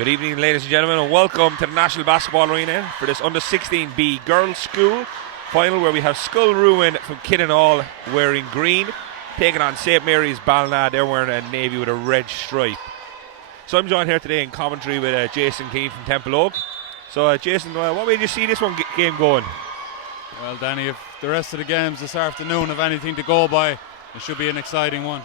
Good evening, ladies and gentlemen, and welcome to the National Basketball Arena for this U16B Girls' School final, where we have Scoil Ruain from Killenaule wearing green, taking on St. Mary's Ballina. They're wearing a navy with a red stripe. So I'm joined here today in commentary with Jason Keane from Temple Oak. So Jason, what made you see this game going? Well, Danny, if the rest of the games this afternoon have anything to go by, it should be an exciting one.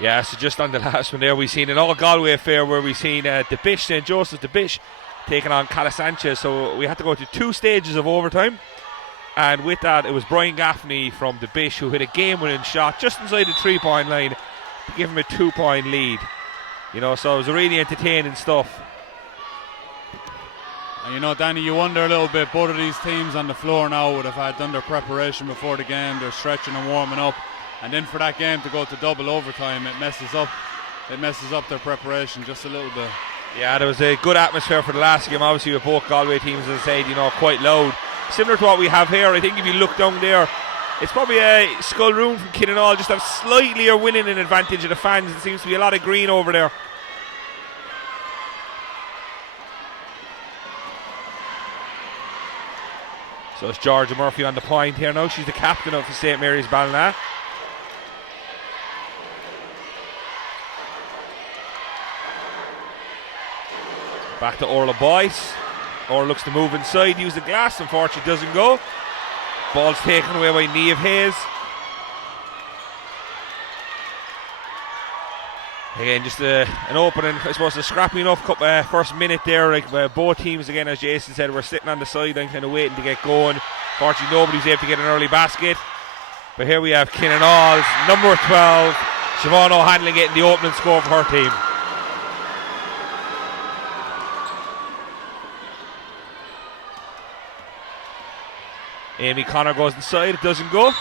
Yeah, so just on the last one there, we've seen an all-Galway affair where we've seen the Bish, St. Joseph's the Bish, taking on Cala Sanchez. So we had to go to 2 stages of overtime. And with that, it was Brian Gaffney from the Bish who hit a game-winning shot just inside the 3-point line to give him a 2-point lead. You know, so it was really entertaining stuff. And you know, Danny, you wonder a little bit, both of these teams on the floor now would have had done their preparation before the game. They're stretching and warming up. And then for that game to go to double overtime, it messes up their preparation just a little bit. Yeah, there was a good atmosphere for the last game, obviously with both Galway teams, as I said, you know, quite loud. Similar to what we have here. I think if you look down there, it's probably a Scoil Ruain from Killenaule just have slightly are winning an advantage of the fans. It seems to be a lot of green over there. So it's Georgia Murphy on the point here now. She's the captain of the St. Mary's Ballina. Back to Orla Boyce. Orla looks to move inside, use the glass. Unfortunately, doesn't go. Ball's taken away by Niamh Hayes. Again, just an opening, I suppose, a scrappy enough first minute there. Like both teams, again, as Jason said, were sitting on the sideline, kind of waiting to get going. Fortunately, nobody's able to get an early basket. But here we have Killenaule, number 12, Siobhan O'Hanlon getting the opening score for her team. Amy Connor goes inside, it doesn't go.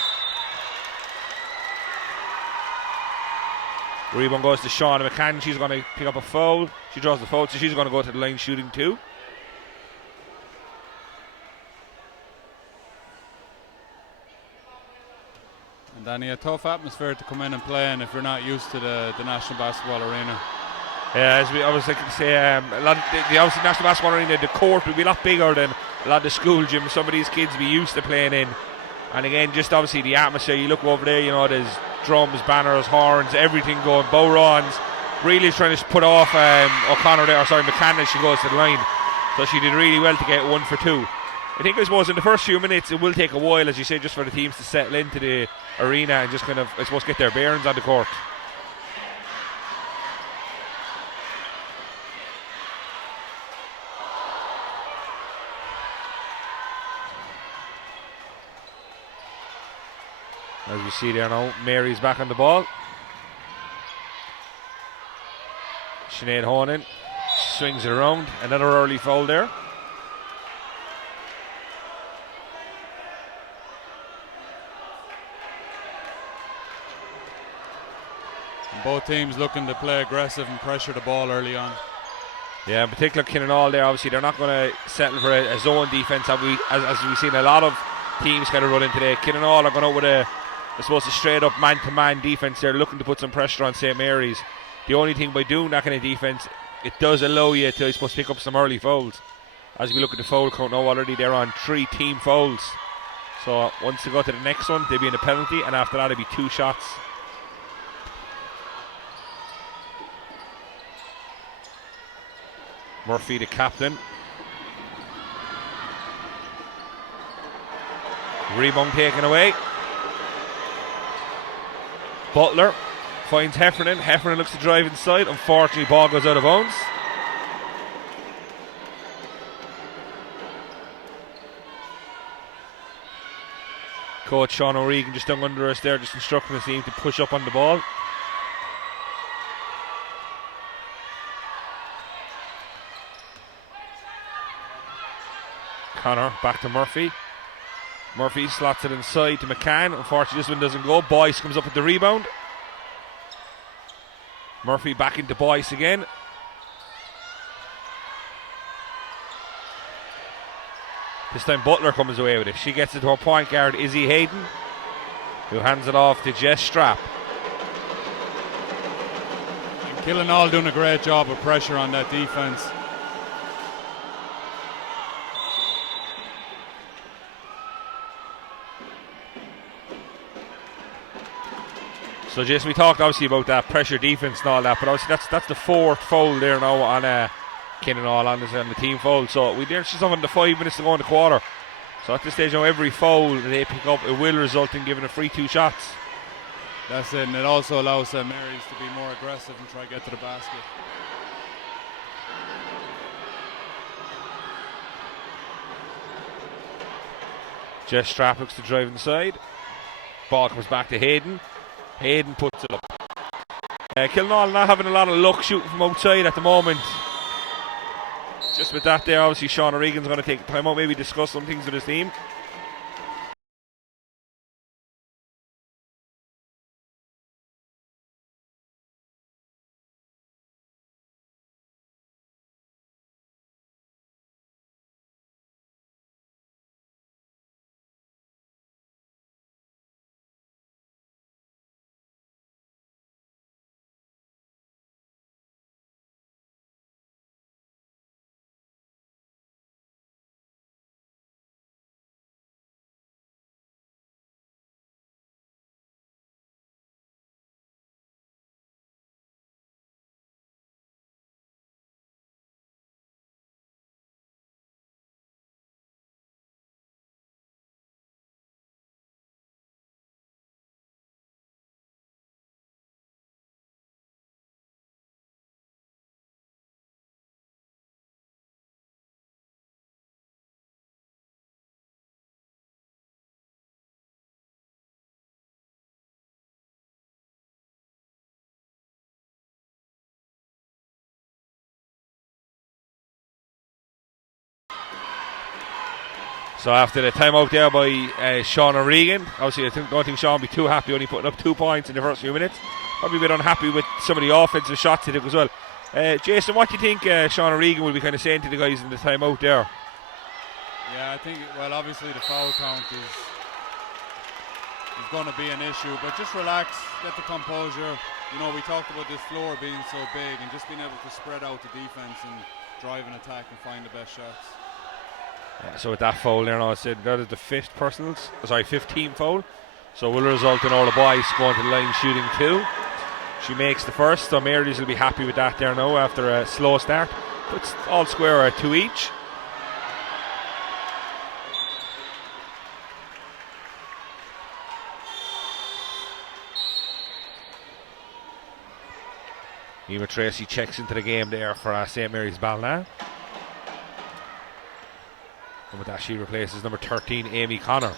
Rebound goes to Shauna McCann. She's going to pick up a foul. She draws the foul, so she's going to go to the line shooting too. And Danny, a tough atmosphere to come in and play in if you're not used to the National Basketball Arena. Yeah, as I was like to say, a lot of the obviously National Basketball Arena, the court will be a lot bigger than a lot of the school gyms some of these kids be used to playing in. And again, just obviously the atmosphere, you look over there, you know, there's drums, banners, horns, everything going. Bowrons really trying to put off O'Connor there, McCann as she goes to the line. So she did really well to get 1 for 2. I suppose in the first few minutes it will take a while, as you say, just for the teams to settle into the arena and just kind of, I suppose, get their bearings on the court. As we see there now, Mary's back on the ball. Sinead Honan swings it around. Another early foul there. And both teams looking to play aggressive and pressure the ball early on. Yeah, in particular Killenaule there, obviously they're not going to settle for a zone defence as we've seen a lot of teams kind of run in today. Killenaule are going out with a straight up man-to-man defence. They're looking to put some pressure on St. Mary's. The only thing by doing that kind of defence, it does allow you to, pick up some early fouls. As we look at the foul count now, already they're on 3 team fouls. So once they go to the next one, they'll be in a penalty, and after that it'll be 2 shots. Murphy, the captain. Rebound taken away. Butler finds Heffernan. Heffernan looks to drive inside. Unfortunately, ball goes out of bounds. Coach Sean O'Regan just down under us there, just instructing the team to push up on the ball. Connor back to Murphy. Murphy slots it inside to McCann. Unfortunately, this one doesn't go. Boyce comes up with the rebound. Murphy back into Boyce again. This time Butler comes away with it. She gets it to her point guard, Izzy Hayden, who hands it off to Jess Strapp. Killenaule doing a great job of pressure on that defence. So Jason, we talked obviously about that pressure defence and all that, but obviously that's the fourth foul there now on Killenaule on the team foul. So there's just on the 5 minutes to go in the quarter. So at this stage now, every foul that they pick up, it will result in giving a free 2 shots. That's it, and it also allows St. Mary's to be more aggressive and try to get to the basket. Jess Strapp looks to drive inside. Ball comes back to Hayden. Hayden puts it up. Killenaule not having a lot of luck shooting from outside at the moment. Just with that there, obviously Sean O'Regan's going to take time out, maybe discuss some things with his team. So after the timeout there by Sean O'Regan, obviously I don't think Sean will be too happy only putting up 2 points in the first few minutes. Probably a bit unhappy with some of the offensive shots he took as well. Jason, what do you think Sean O'Regan will be kind of saying to the guys in the timeout there? Yeah, I think, well, obviously the foul count is going to be an issue, but just relax, get the composure. You know, we talked about this floor being so big and just being able to spread out the defense and drive an attack and find the best shots. So with that foul there now, I said that is the fifth team foul. So will result in all the boys going to the line shooting 2. She makes the first, so Marys will be happy with that there now after a slow start. Puts all square at 2 each. Ema Tracy checks into the game there for St. Mary's Ballina. And with that, she replaces number 13, Amy Connor.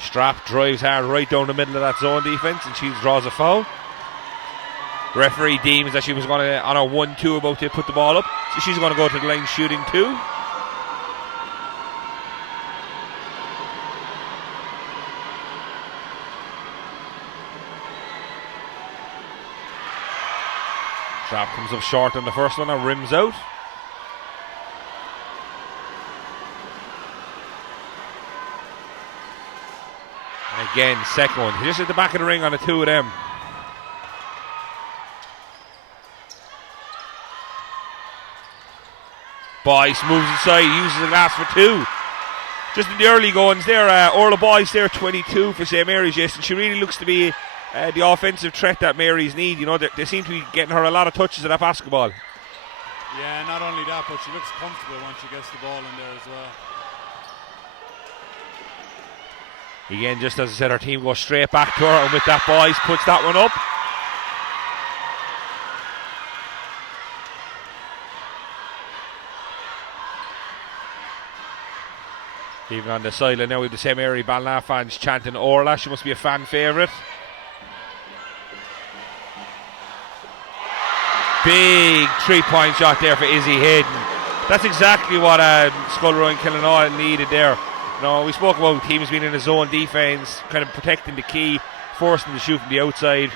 Strap drives hard right down the middle of that zone defence, and she draws a foul. Referee deems that she was going to, on a 1-2, about to put the ball up, so she's going to go to the line shooting 2. Strap comes up short on the first one and rims out. And again, second one. Just at the back of the ring on the 2 of them. Boyce moves inside, uses the glass for 2. Just in the early goings there, Orla Boyce there, 22 for St. Mary's, yes, and she really looks to be the offensive threat that Mary's need. You know, they seem to be getting her a lot of touches of that basketball. Yeah, not only that, but she looks comfortable once she gets the ball in there as well. Again, just as I said, her team goes straight back to her, and with that, Boyce puts that one up. Even on the sideline now with the St. Mary Ballina fans chanting Orla. She must be a fan favourite. Big 3-point shot there for Izzy Hayden. That's exactly what Scoil Ruain Killenaule needed there. You know, we spoke about teams being in a zone defence, kind of protecting the key, forcing them to shoot from the outside.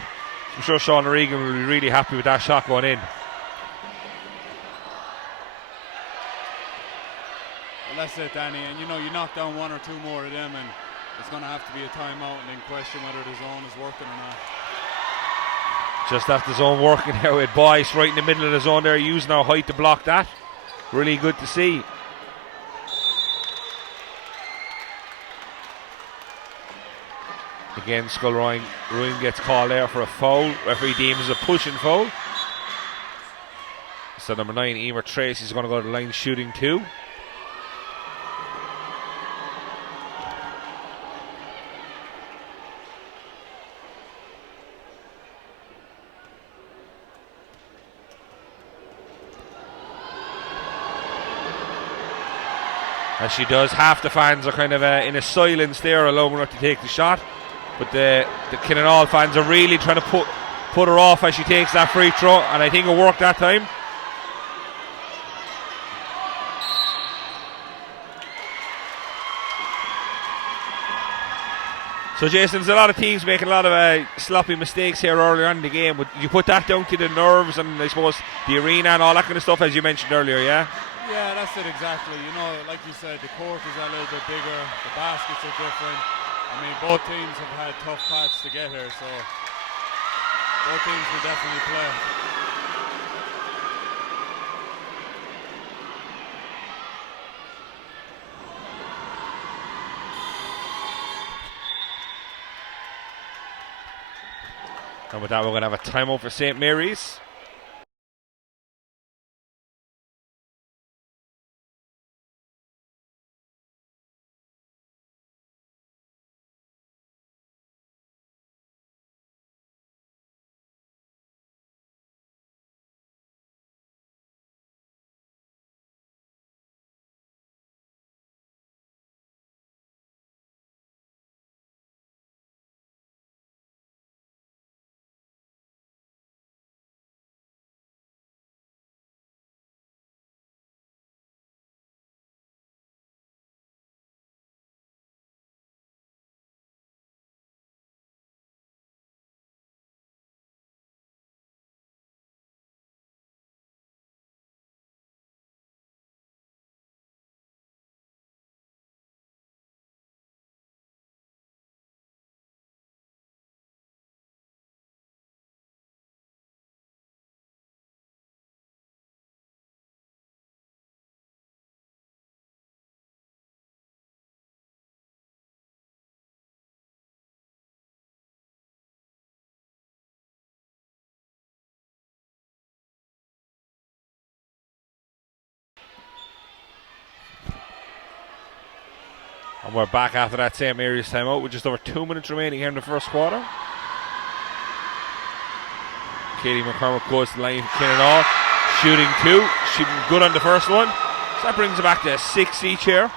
I'm sure Sean O'Regan will be really happy with that shot going in. Well, that's it, Danny, and you know, you knock down 1 or 2 more of them and it's going to have to be a timeout and then question whether the zone is working or not. Just after the zone working there with Boyce right in the middle of the zone there, using our height to block that. Really good to see. Again, Ruain gets called there for a foul. Referee deems a pushing foul. So number 9, Emer Tracy's going to go to the line shooting 2. As she does, half the fans are kind of in a silence there, allowing her to take the shot. But the Killenaule fans are really trying to put her off as she takes that free throw, and I think it worked that time. So Jason, there's a lot of teams making a lot of sloppy mistakes here earlier on in the game. But you put that down to the nerves and I suppose the arena and all that kind of stuff, as you mentioned earlier, yeah? Yeah, that's it exactly. You know, like you said, the court is a little bit bigger, the baskets are different. I mean, both teams have had tough paths to get here, so both teams will definitely play. And with that, we're going to have a timeout for St. Mary's. And we're back after that St. Mary's timeout with just over 2 minutes remaining here in the first quarter. Katie McCormick goes to the line for Killenaule. Shooting 2. Shooting good on the first one. So that brings it back to 6 each here.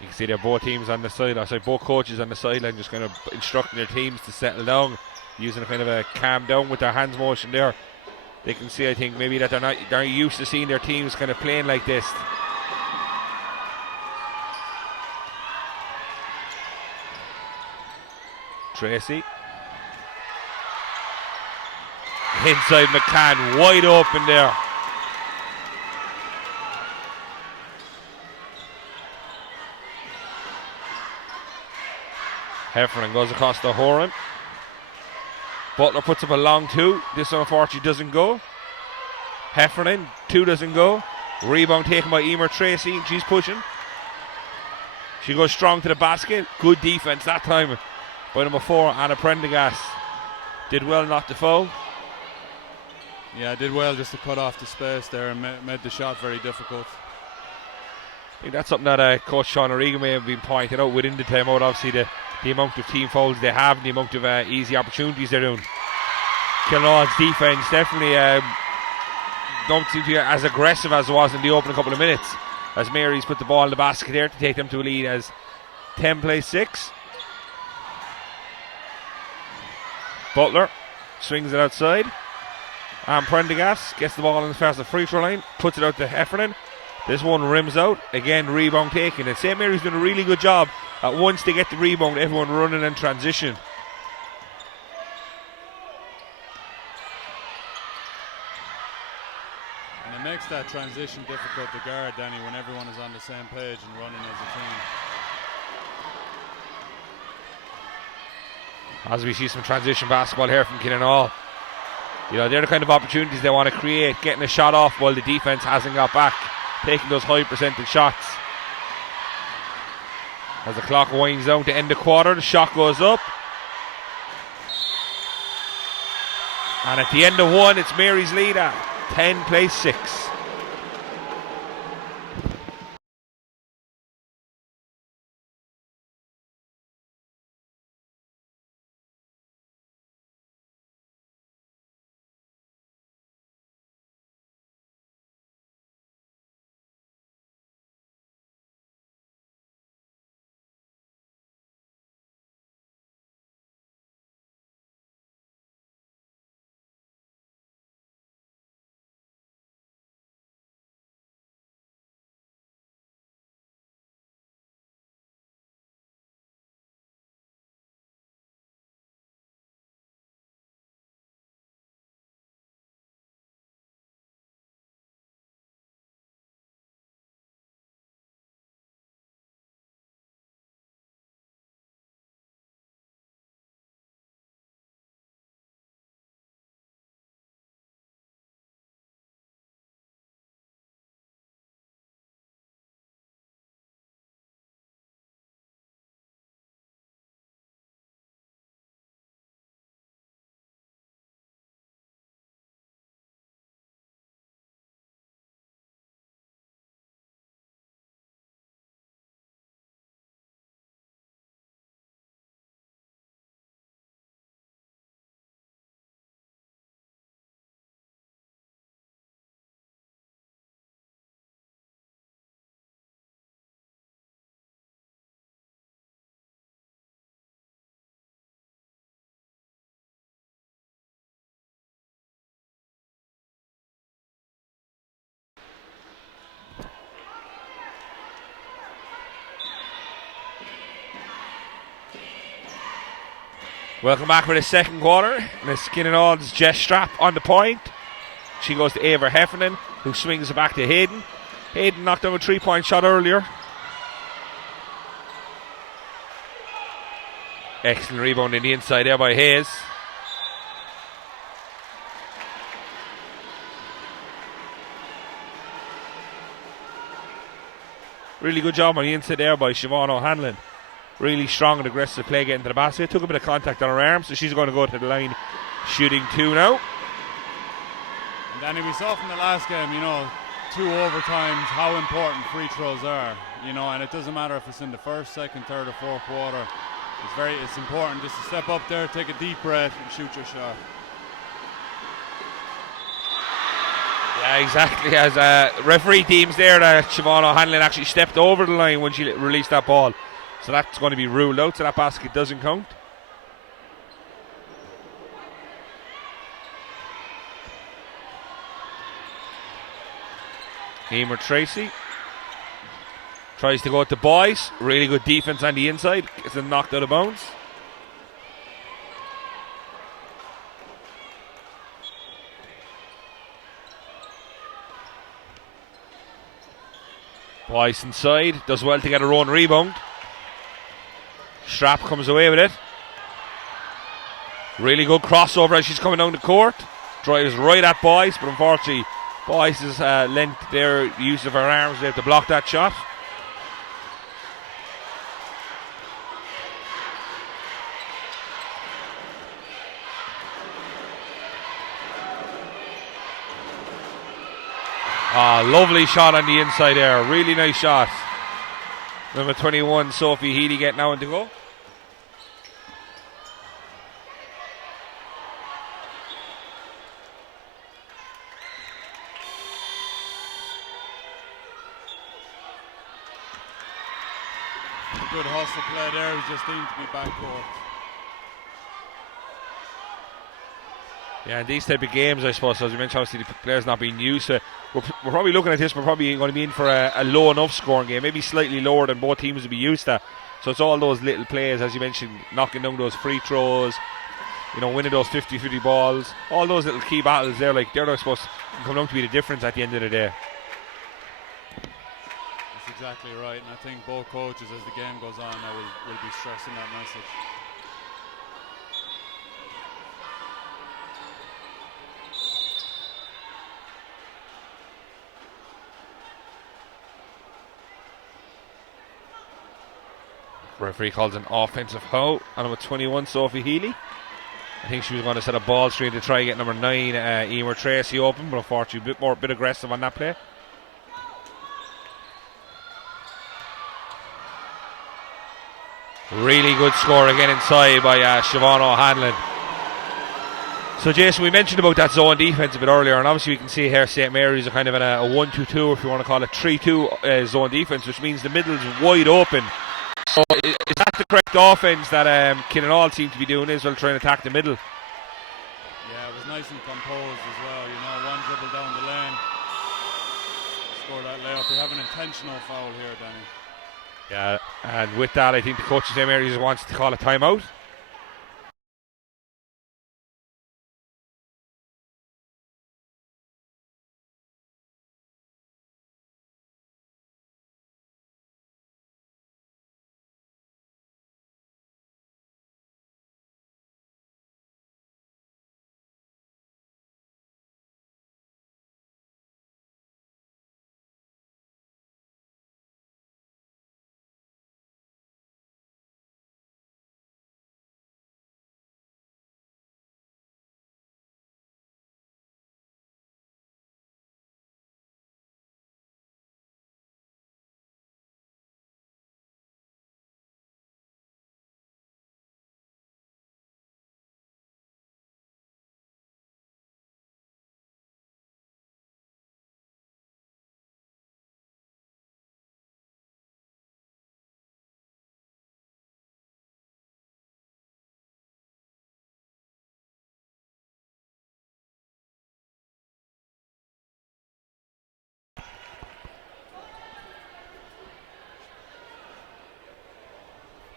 You can see there both teams on the sideline, both coaches on the sideline just kind of instructing their teams to settle down, using a kind of a calm down with their hands motion there. They can see, I think, maybe that they're used to seeing their teams kind of playing like this. Tracy. Inside McCann, wide open there. Heffernan goes across the Horan. Butler puts up a long 2. This one unfortunately doesn't go. Heffernan, 2 doesn't go. Rebound taken by Emer Tracy. She's pushing. She goes strong to the basket. Good defense that time by number 4, Anna Prendergast. Did well not to foul. Yeah, did well just to cut off the space there and made the shot very difficult. I think that's something that Coach Sean O'Regan may have been pointing out within the timeout. Obviously the amount of team fouls they have and the amount of easy opportunities they're doing. Killenaule's defence definitely don't seem to be as aggressive as it was in the opening couple of minutes, as Mary's put the ball in the basket there to take them to a lead as 10 plays 6. Butler swings it outside, and Prendergast gets the ball in as far as the free throw line, puts it out to Heffernan. This one rims out. Again, rebound taken. And St. Mary's doing a really good job at once they get the rebound, everyone running in transition. And it makes that transition difficult to guard, Danny, when everyone is on the same page and running as a team. As we see some transition basketball here from Killenaule. You know, they're the kind of opportunities they want to create, getting a shot off while the defense hasn't got back, taking those high percentage shots. As the clock winds down to end the quarter, the shot goes up. And at the end of one, it's Mary's lead at 10-6. Welcome back for the second quarter. Miss Killenaul's Jess Strap on the point. She goes to Ava Heffernan, who swings it back to Hayden. Hayden knocked down a 3-point shot earlier. Excellent rebound in the inside there by Hayes. Really good job on the inside there by Siobhan O'Hanlon. Really strong and aggressive play getting to the basket. Took a bit of contact on her arm, so she's going to go to the line shooting 2 now. And Danny, we saw from the last game, you know, 2 overtimes, how important free throws are. You know, and it doesn't matter if it's in the first, second, third, or fourth quarter. It's important just to step up there, take a deep breath, and shoot your shot. Yeah, exactly. As referee deems there that Siobhan O'Hanlon actually stepped over the line when she released that ball. So that's going to be ruled out, so that basket doesn't count. Emer Tracy tries to go at the boys. Really good defense on the inside. Gets them knocked out of bounds. Boyce inside. Does well to get her own rebound. Strap comes away with it. Really good crossover as she's coming down the court. Drives right at Boyce, but unfortunately Boyce's length, their use of her arms, they have to block that shot. Lovely shot on the inside there. Really nice shot. Number 21, Sophie Healy getting now to go. Good hustle play there. He just needed to be backcourt. Yeah, in these type of games, I suppose, as you mentioned, obviously the players not being used to we're probably looking at this. We're probably going to be in for a low enough scoring game, maybe slightly lower than both teams would be used to. So it's all those little plays, as you mentioned, knocking down those free throws, winning those 50-50 balls, all those little key battles there. Like they're supposed to come down to be the difference at the end of the day. That's exactly right, and I think both coaches, as the game goes on, now will be stressing that message. Referee calls an offensive foul on number 21, Sophie Healy. I think she was going to set a ball screen to try and get number 9, Emer Tracy, open, but unfortunately a bit aggressive on that play. Really good score again inside by Siobhan O'Hanlon. So Jason, we mentioned about that zone defense a bit earlier, and obviously we can see here St. Mary's are kind of in a 1-2-2, if you want to call it 3-2 zone defense, which means the middle's wide open. So is that the correct offense that Killenaule seem to be doing as well, trying to attack the middle? Yeah, it was nice and composed as well. One dribble down the lane, score that layup. We have an intentional foul here, Danny. Yeah, and with that, I think the coach of St. Mary's wants to call a timeout.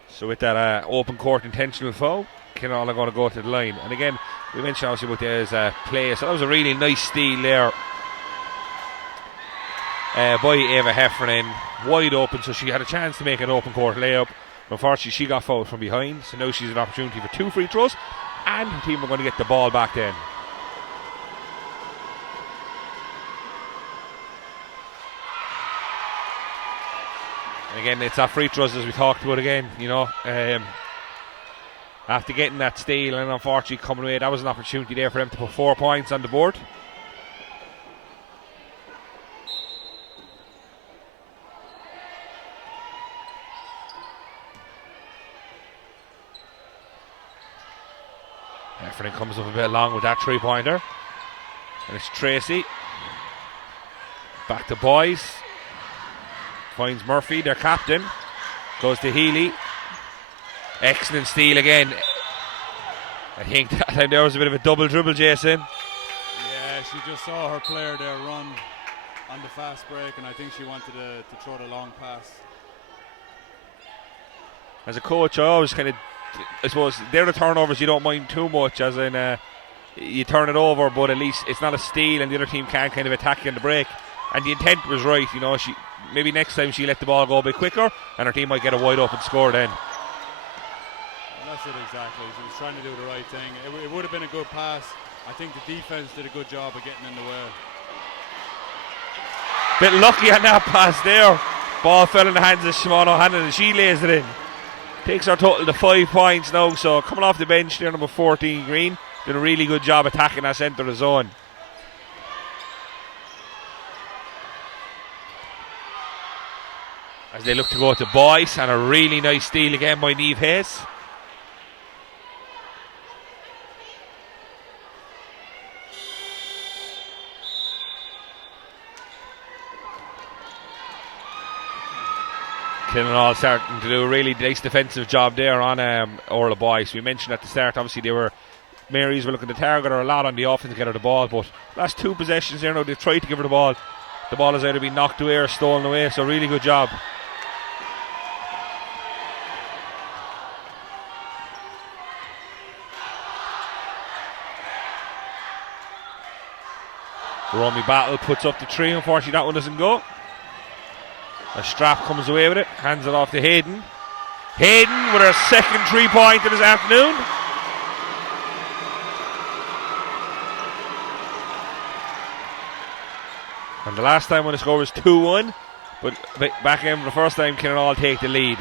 So with that open court intentional foul, Killenaule are going to go to the line. And again, we mentioned obviously about there's play. So that was a really nice steal there by Ava Heffernan, wide open, so she had a chance to make an open court layup. Unfortunately, she got fouled from behind, so now she's an opportunity for 2 free throws, and her team are going to get the ball back then. And again, it's our free throws as we talked about again, after getting that steal and unfortunately coming away, that was an opportunity there for them to put 4 points on the board. Heffernan comes up a bit long with that 3-pointer. And it's Tracy. Back to boys. Finds Murphy, their captain. Goes to Healy. Excellent steal again. I think that time there was a bit of a double dribble, Jason. Yeah, she just saw her player there run on the fast break, and I think she wanted to throw the long pass. As a coach, I always I suppose they're the turnovers you don't mind too much, as in you turn it over, but at least it's not a steal and the other team can't kind of attack you in the break. And the intent was right, she maybe next time she let the ball go a bit quicker and her team might get a wide open score then. That's it exactly. She was trying to do the right thing. It would have been a good pass. I think the defense did a good job of getting in the way. Bit lucky on that pass there. Ball fell in the hands of Siobhan O'Hanlon and she lays it in. Takes her total to 5 points now. So coming off the bench there, number 14 Green, did a really good job attacking that centre of the zone. As they look to go to boys, and a really nice steal again by Niamh Hayes. Killenaule starting to do a really nice defensive job there on Orla Boys. We mentioned at the start, obviously they were Marys were looking to target her a lot on the offense to get her the ball, but last 2 possessions there now they've tried to give her the ball. The ball has either been knocked away or stolen away, so really good job. Romy Battle puts up the 3. Unfortunately that one doesn't go. A Strap comes away with it, hands it off to Hayden. Hayden with her second 3-pointer this afternoon. And the last time when the score was 2-1, but back in for the first time Killenaule take the lead.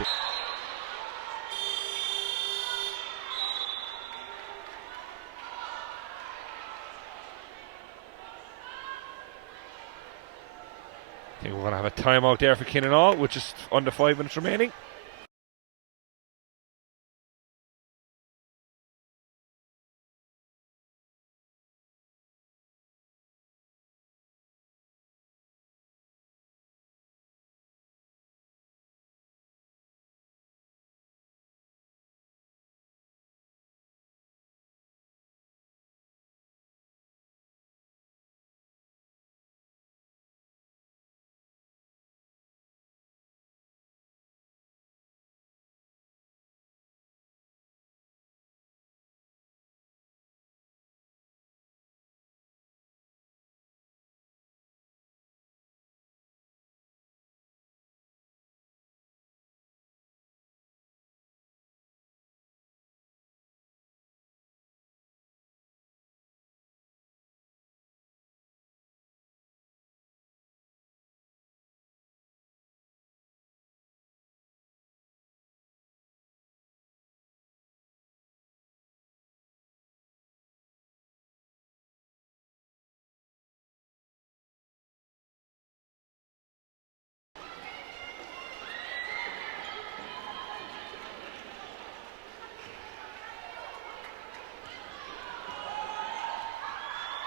I think we're going to have a timeout there for Killenaule, which is under 5 minutes remaining.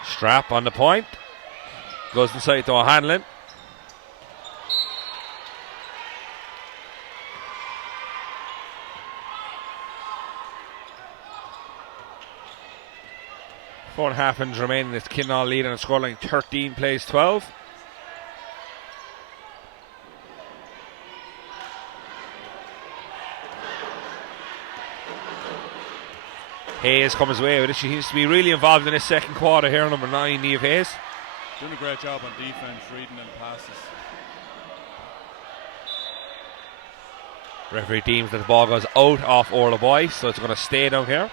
Strap on the point. Goes inside to O'Hanlon. Four and a half minutes remaining. It's Killenaule lead on a scoreline 13-12. Hayes comes away with it. She seems to be really involved in this second quarter here, number 9, Niamh Hayes. Doing a great job on defense, reading them passes. Referee deems that the ball goes out off Orla Boyce, so it's going to stay down here.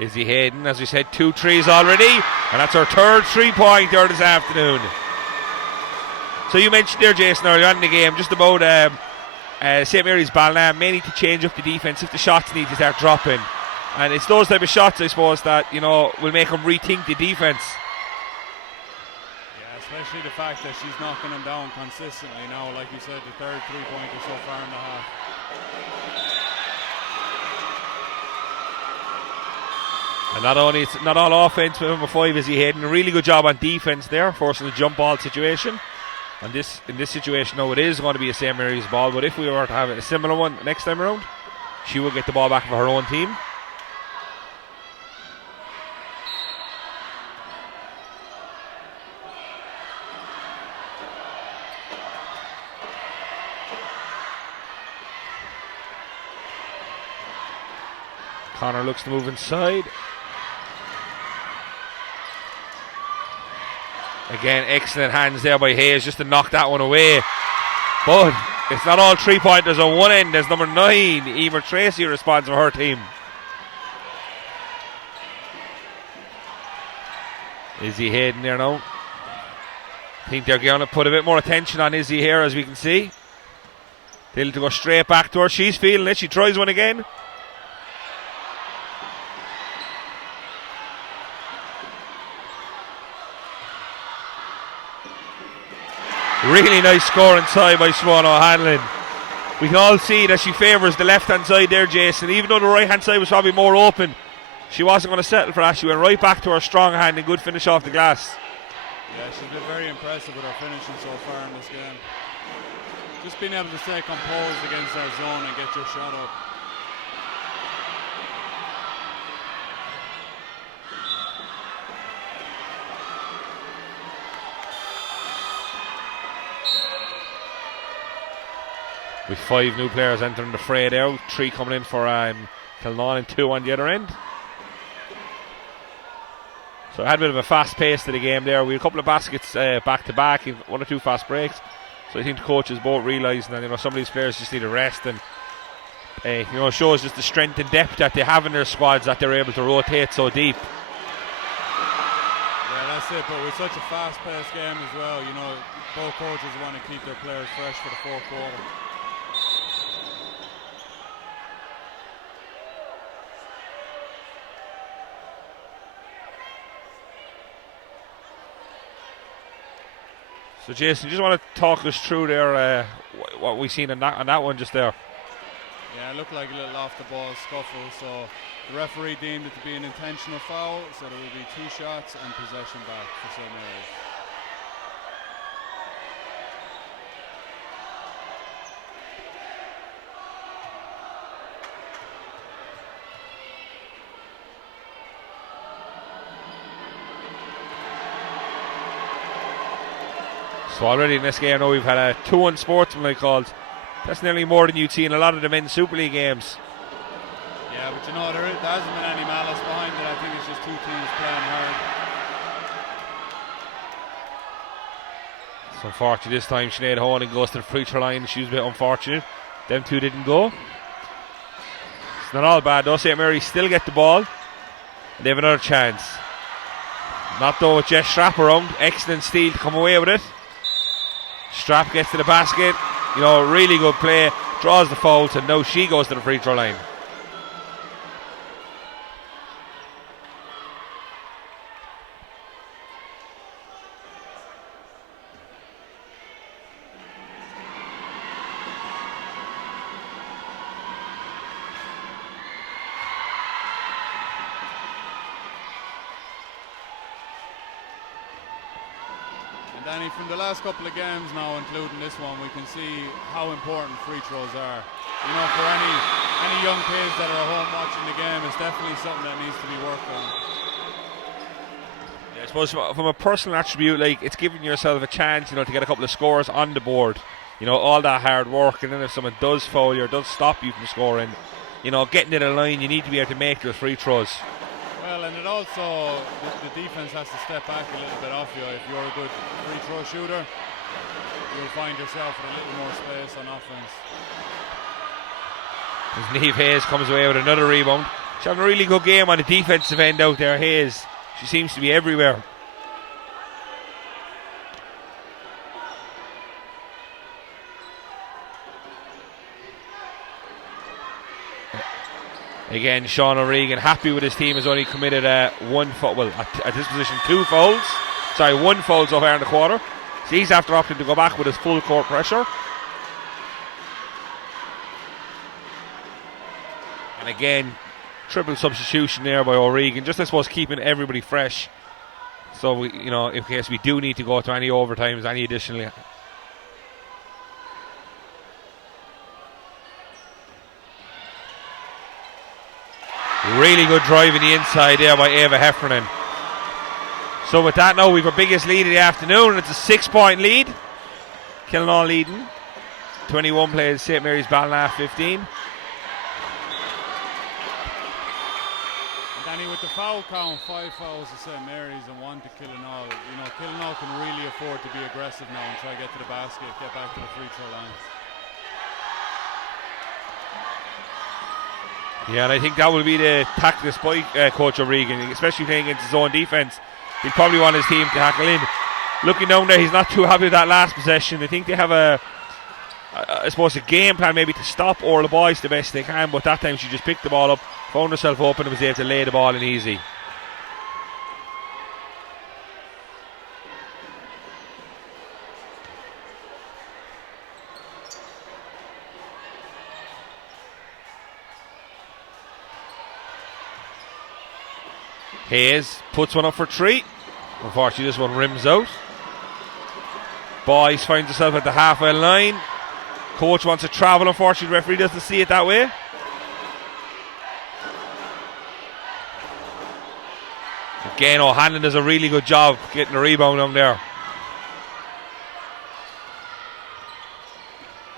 Izzy Hayden, as we said, 2 threes already, and that's her third 3-pointer this afternoon. So you mentioned there, Jason, earlier on in the game, just about St Mary's Ballina may need to change up the defence if the shots need to start dropping. And it's those type of shots, I suppose, that, you know, will make them rethink the defence. Yeah, especially the fact that she's knocking them down consistently now. Like you said, the third 3-pointer so far in the half. And not only it's not all offence with number 5, Izzy Hayden. A really good job on defence there, forcing the jump ball situation. And in this situation, now it is going to be a St Mary's ball, but if we were to have a similar one next time around, she will get the ball back for her own team. Connor looks to move inside. Again, excellent hands there by Hayes just to knock that one away. But it's not all 3-pointers on one end. There's number 9, Emer Tracy, responds for her team. Izzy Hayden there now. I think they're going to put a bit more attention on Izzy here, as we can see. They'll to go straight back to her. She's feeling it. She tries one again. Really nice score inside by Siobhan O'Hanlon. We can all see that she favours the left hand side there, Jason. Even though the right hand side was probably more open, she wasn't going to settle for that. She went right back to her strong hand and good finish off the glass. Yeah, she's been very impressive with her finishing so far in this game. Just being able to stay composed against their zone and get your shot up. With 5 new players entering the fray there, 3 coming in for Killenaule and 2 on the other end. So I had a bit of a fast pace to the game there. We had a couple of baskets back to back, 1 or 2 fast breaks. So I think the coaches both realising that some of these players just need a rest, and it shows just the strength and depth that they have in their squads, that they're able to rotate so deep. Yeah, that's it. But with such a fast-paced game as well, both coaches want to keep their players fresh for the fourth quarter. So Jason, you just want to talk us through there what we've seen on that one just there? Yeah, it looked like a little off the ball scuffle, so the referee deemed it to be an intentional foul, so there will be 2 shots and possession back for St. Mary's. So already in this game, I know we've had a 2 unsportsmanlike called. That's nearly more than you'd see in a lot of the men's Super League games. Yeah, but there hasn't been any malice behind it. I think it's just 2 teams playing hard. It's unfortunate this time Sinead Honing goes to the free throw line. She was a bit unfortunate. Them 2 didn't go. It's not all bad though. St. Mary's still get the ball. And they have another chance. Not though with Jess Strap around. Excellent steal to come away with it. Strap gets to the basket. Really good play. Draws the foul, and now she goes to the free throw line. Danny, from the last couple of games now, including this one, we can see how important free throws are. For any young kids that are at home watching the game, it's definitely something that needs to be worked on. Yeah, I suppose from a personal attribute, it's giving yourself a chance, to get a couple of scores on the board. All that hard work, and then if someone does foul you or does stop you from scoring, getting to the line, you need to be able to make your free throws. Well, and it also, the defense has to step back a little bit off you. If you're a good free throw shooter, you'll find yourself with a little more space on offense. As Niamh Hayes comes away with another rebound. She's having a really good game on the defensive end out there, Hayes. She seems to be everywhere. Again, Sean O'Regan happy with his team, has only committed 1 foul. Well, at this position, 2 fouls. 1 foul so far in the quarter. So he's after opting to go back with his full court pressure. And again, triple substitution there by O'Regan. Just, I suppose, keeping everybody fresh. So, we, in case we do need to go to any overtimes, any additional. Really good drive in the inside there by Ava Heffernan. So with that now, we've our biggest lead of the afternoon, and it's a 6-point lead. Killenaule leading. 21 plays, St. Mary's Ballina 15. Danny, with the foul count, 5 fouls to St. Mary's and 1 to Killenaule. Killenaule can really afford to be aggressive now and try to get to the basket, get back to the free throw line. Yeah, and I think that will be the tactics by Coach O'Regan, especially playing against his own defence. He'll probably want his team to tackle in. Looking down there, he's not too happy with that last possession. I think they have a game plan maybe to stop Orla Boyce the best they can, but that time she just picked the ball up, found herself open and was able to lay the ball in easy. Hayes puts one up for 3. Unfortunately, this one rims out. Boyce finds herself at the halfway line. Coach wants to travel, unfortunately, the referee doesn't see it that way. Again, O'Hanlon does a really good job getting the rebound on there.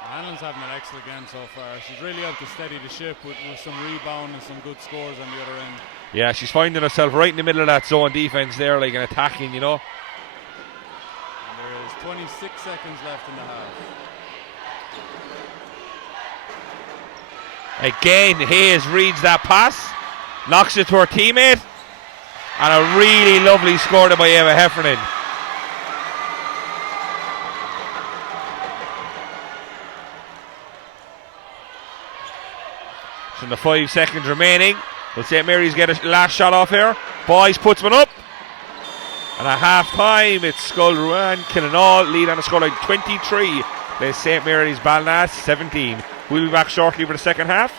O'Hanlon's having an excellent game so far. She's really helped to steady the ship with some rebound and some good scores on the other end. Yeah, she's finding herself right in the middle of that zone defense there, like an attacking, you know. And there is 26 seconds left in the half. Again, Hayes reads that pass, knocks it to her teammate, and a really lovely score by Eva Heffernan. So in the 5 seconds remaining, will St. Mary's get a last shot off here. Boys puts one up. And at half time, it's Scoil Ruain, Killenaule lead on a scoreline 23. Plays St. Mary's Ballina 17. We'll be back shortly for the second half.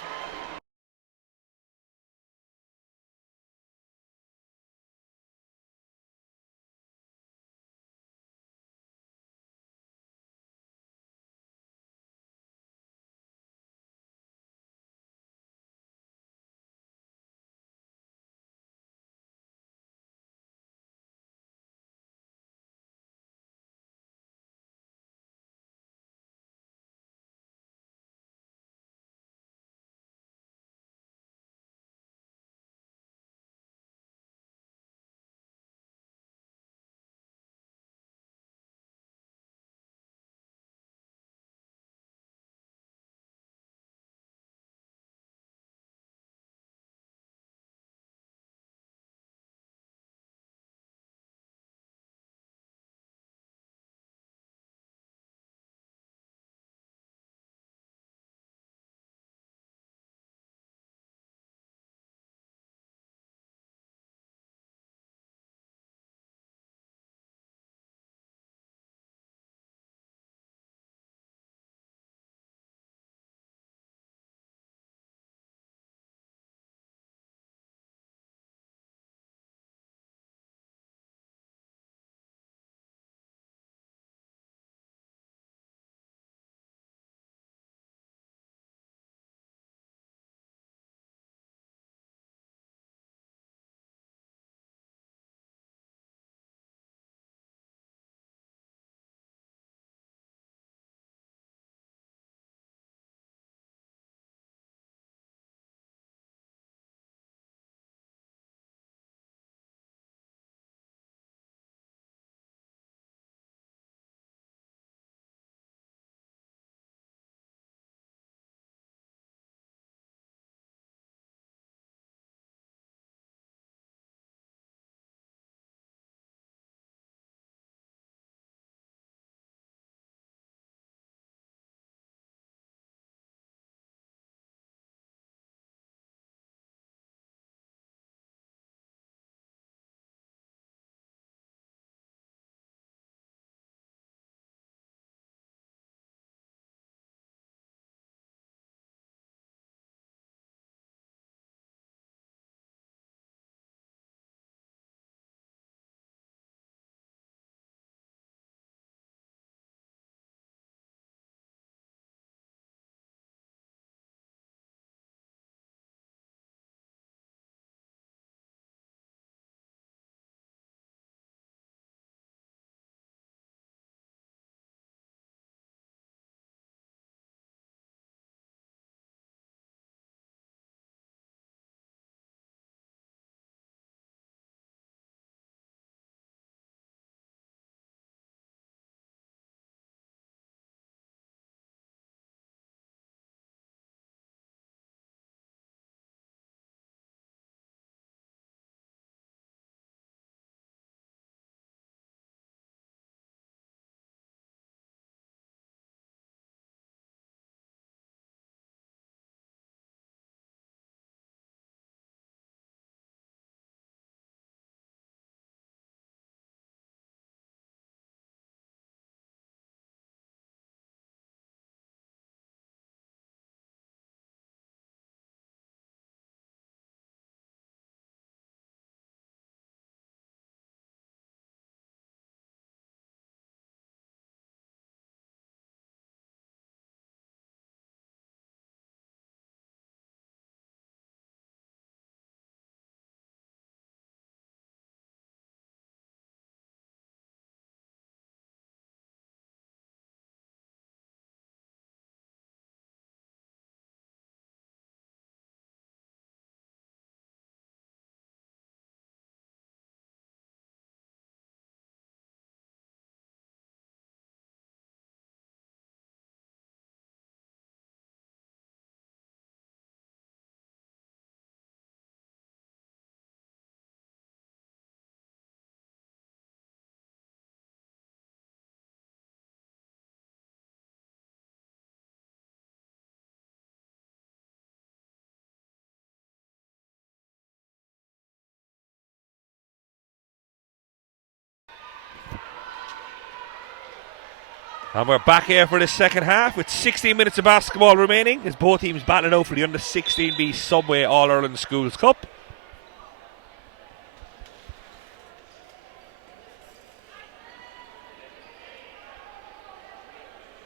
And we're back here for the second half with 16 minutes of basketball remaining as both teams battle it out for the U16B Subway All-Ireland Schools Cup.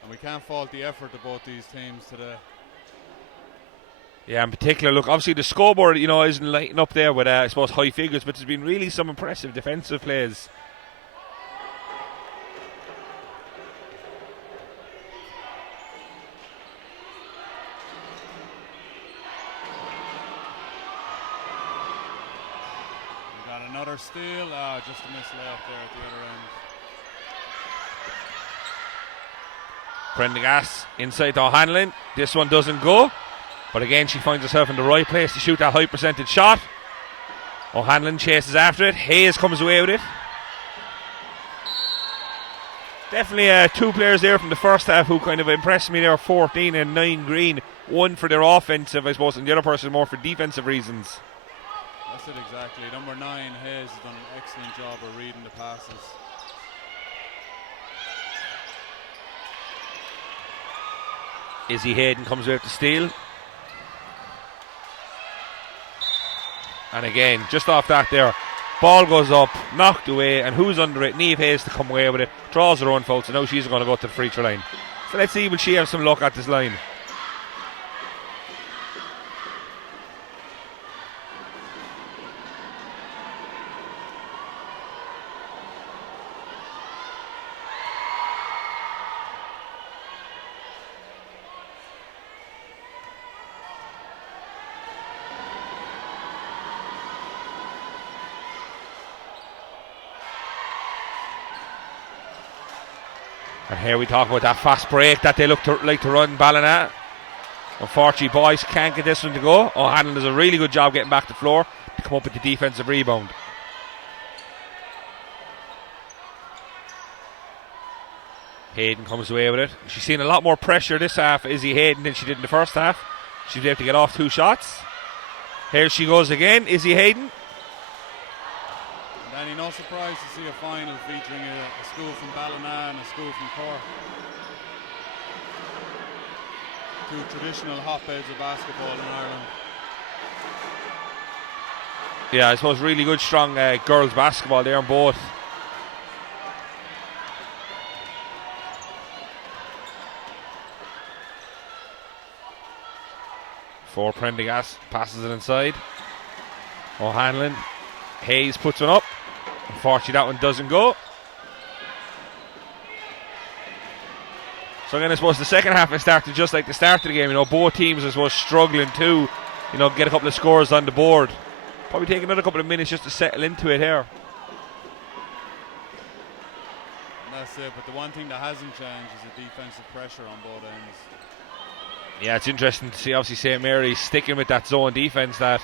And we can't fault the effort of both these teams today. Yeah, in particular, look, obviously the scoreboard, isn't lighting up there with, I suppose, high figures, but there's been really some impressive defensive plays. We got another steal, just a miss layup there at the other end. Prendergast inside to O'Hanlon. This one doesn't go. But again, she finds herself in the right place to shoot that high percentage shot. O'Hanlon chases after it. Hayes comes away with it. Definitely two players there from the first half who kind of impressed me there. 14 and 9 Green. One for their offensive, I suppose, and the other person more for defensive reasons. That's it exactly. Number 9, Hayes, has done an excellent job of reading the passes. Izzy Hayden comes away with the steal. And again, just off that there, ball goes up, knocked away, and who's under it? Niamh Hayes to come away with it, draws her own foul, so now she's going to go to the free throw line. So let's see, will she have some luck at this line? And here we talk about that fast break that they like to run Ballina. Unfortunately, boys can't get this one to go. O'Hanlon does a really good job getting back to the floor to come up with the defensive rebound. Hayden comes away with it. She's seen a lot more pressure this half, Izzy Hayden, than she did in the first half. She was able to get off 2 shots. Here she goes again, Izzy Hayden. Danny, no surprise to see a final featuring a school from Ballina and a school from Cork. 2 traditional hotbeds of basketball in Ireland. Yeah, I suppose really good, strong girls basketball there on both. For Prendergast, passes it inside. O'Hanlon. Hayes puts one up. Unfortunately, that one doesn't go. So again, I suppose the second half has started just like the start of the game. Both teams, I suppose, struggling to, get a couple of scores on the board. Probably take another couple of minutes just to settle into it here. That's it, but the one thing that hasn't changed is the defensive pressure on both ends. Yeah, it's interesting to see, obviously, St. Mary's sticking with that zone defence that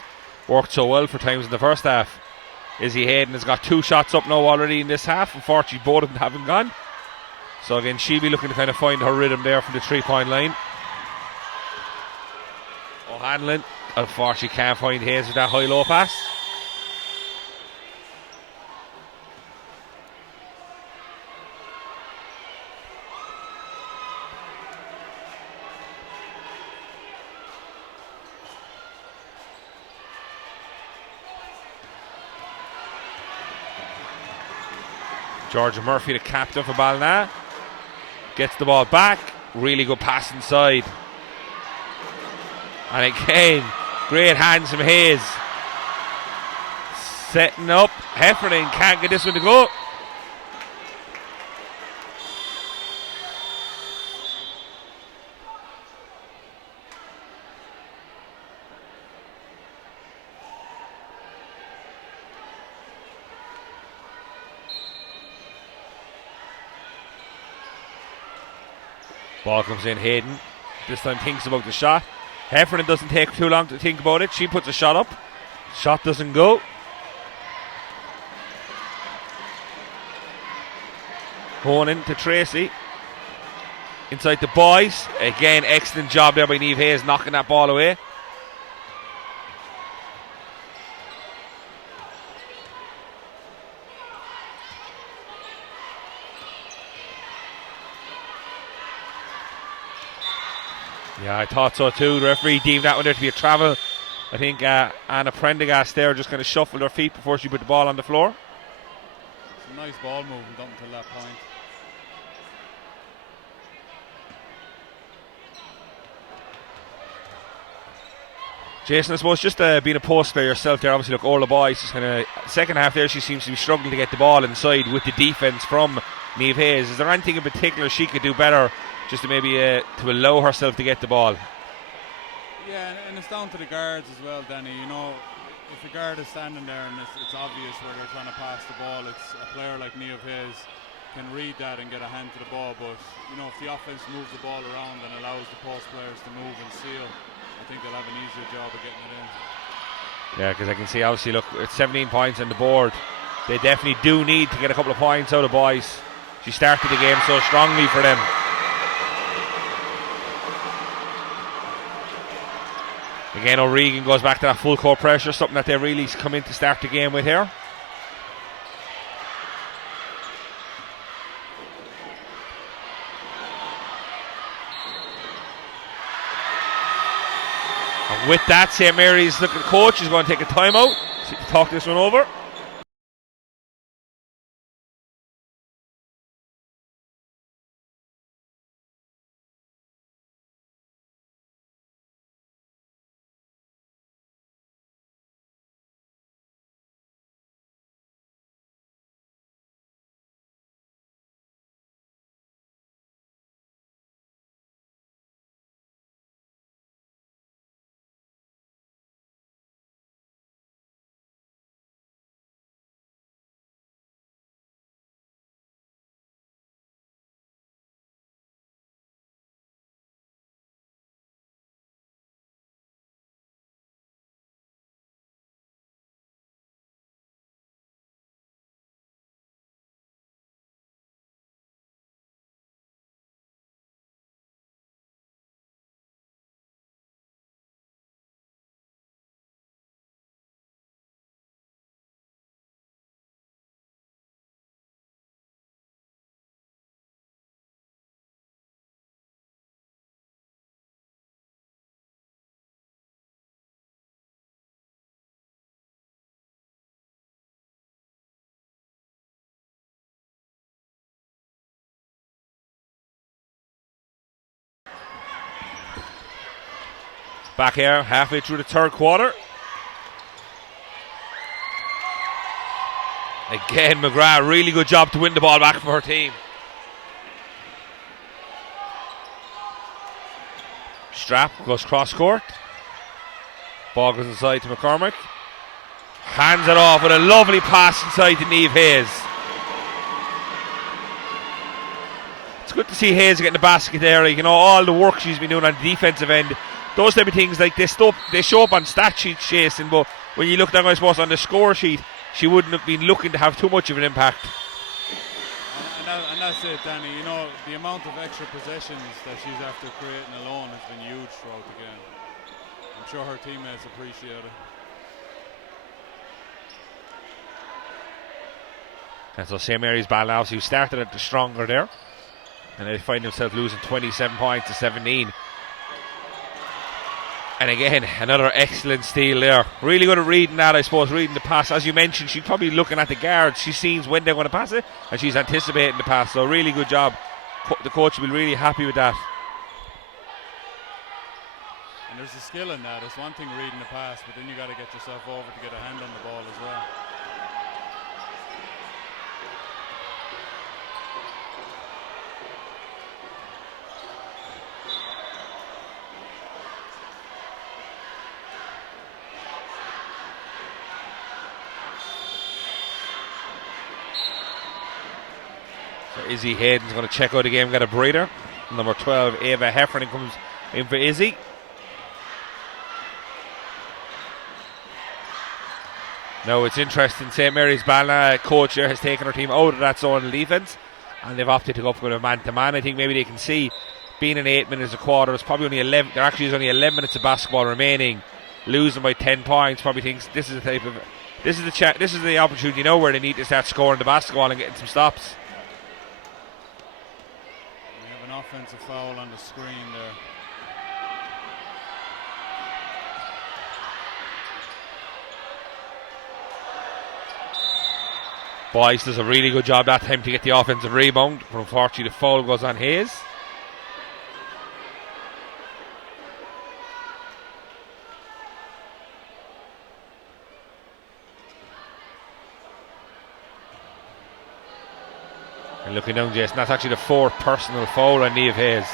worked so well for times in the first half. Izzy Hayden has got 2 shots up now already in this half. Unfortunately, both of them haven't gone. So again, she'll be looking to kind of find her rhythm there from the 3-point line. O'Hanlon, unfortunately, can't find Hayes with that high-low pass. Georgia Murphy, the captain for Ballina, gets the ball back. Really good pass inside. And again, great hands from Hayes. Setting up. Heffernan can't get this one to go. Ball comes in, Hayden. This time thinks about the shot. Heffernan doesn't take too long to think about it. She puts a shot up. Shot doesn't go. Honan to Tracy. Inside the boys. Again, excellent job there by Niamh Hayes knocking that ball away. Yeah, I thought so too. The referee deemed that one there to be a travel. I think Anna Prendergast there just kind of shuffled her feet before she put the ball on the floor. It's a nice ball movement up until that point. Jason, I suppose just being a post player yourself there, obviously look, all the boys just kind of second half there, she seems to be struggling to get the ball inside with the defence from Niamh Hayes. Is there anything in particular she could do better just to maybe to allow herself to get the ball? Yeah, and it's down to the guards as well, Danny. You know, if the guard is standing there and it's obvious where they're trying to pass the ball, it's a player like Niamh Hayes can read that and get a hand to the ball. But you know, if the offense moves the ball around and allows the post players to move and seal, I think they'll have an easier job of getting it in. Yeah, because I can see obviously, look, it's 17 points on the board. They definitely do need to get a couple of points out of boys. She started the game so strongly for them. Again, O'Regan goes back to that full court pressure, something that they really come in to start the game with here. And with that, St. Mary's look at the coach, he's going to take a timeout to talk this one over. Back here, halfway through the third quarter. Again, McGrath, really good job to win the ball back for her team. Strap goes cross court. Ball goes inside to McCormick. Hands it off with a lovely pass inside to Niamh Hayes. It's good to see Hayes getting the basket there. You know, all the work she's been doing on the defensive end. Those type of things like this, they show up on stat sheets, Jason, but when you look down, I suppose, on the score sheet, she wouldn't have been looking to have too much of an impact. And that's it, Danny. You know, the amount of extra possessions that she's after creating alone has been huge throughout the game. I'm sure her teammates appreciate it. And so St. Mary's Ballina, who started at the stronger there, and they find themselves losing 27 points to 17. And again, another excellent steal there. Really good at reading that, I suppose, reading the pass. As you mentioned, she's probably looking at the guards. She sees when they're going to pass it, and she's anticipating the pass. So really good job. The coach will be really happy with that. And there's a skill in that. It's one thing reading the pass, but then you got to get yourself over to get a hand on the ball as well. Izzy Hayden's going to check out the game, get a breather. Number 12, Ava Heffernan, comes in for Izzy. Now it's interesting, St. Mary's Ballina coach there has taken her team out of that zone of defence, and they've opted to go up with a man-to-man. I think maybe they can see, being in 8 minutes a quarter, it's probably only 11. There actually is only 11 minutes of basketball remaining. Losing by 10 points, probably thinks this is the type of, this is the opportunity now where they need to start scoring the basketball and getting some stops. We have an offensive foul on the screen there. Boyce does a really good job that time to get the offensive rebound, but unfortunately the foul goes on Hayes. And looking down, Jason, that's actually the 4th personal foul on Niamh Hayes.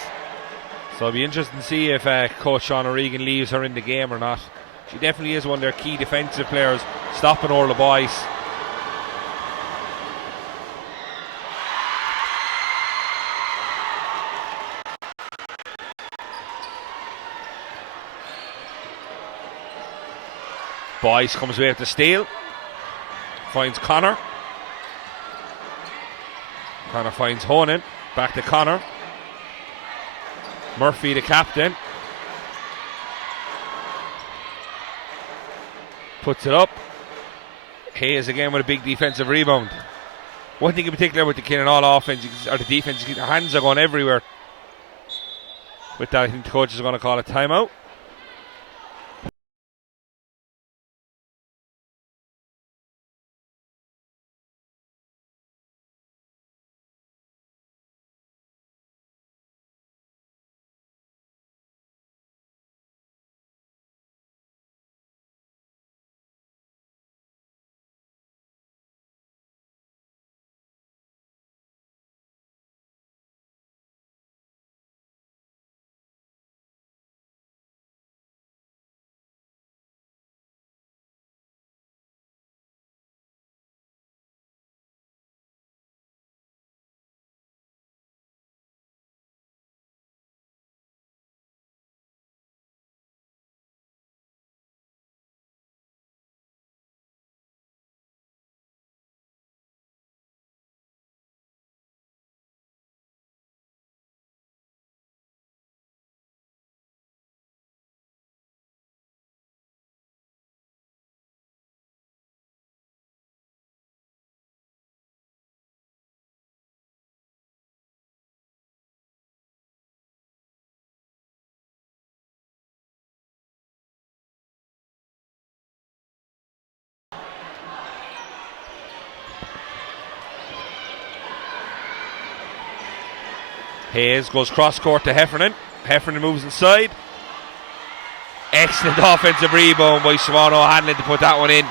So it'll be interesting to see if Coach Sean O'Regan leaves her in the game or not. She definitely is one of their key defensive players, stopping all the boys. Boyce comes away with the steal. Finds Connor. Connor finds Honan. Back to Connor. Murphy, the captain, puts it up. Hayes again with a big defensive rebound. One thing in particular with the Killenaule offense, or the defense, their hands are going everywhere. With that, I think the coach is going to call a timeout. Hayes goes cross court to Heffernan. Heffernan moves inside. Excellent offensive rebound by Siobhan O'Hanlon to put that one in.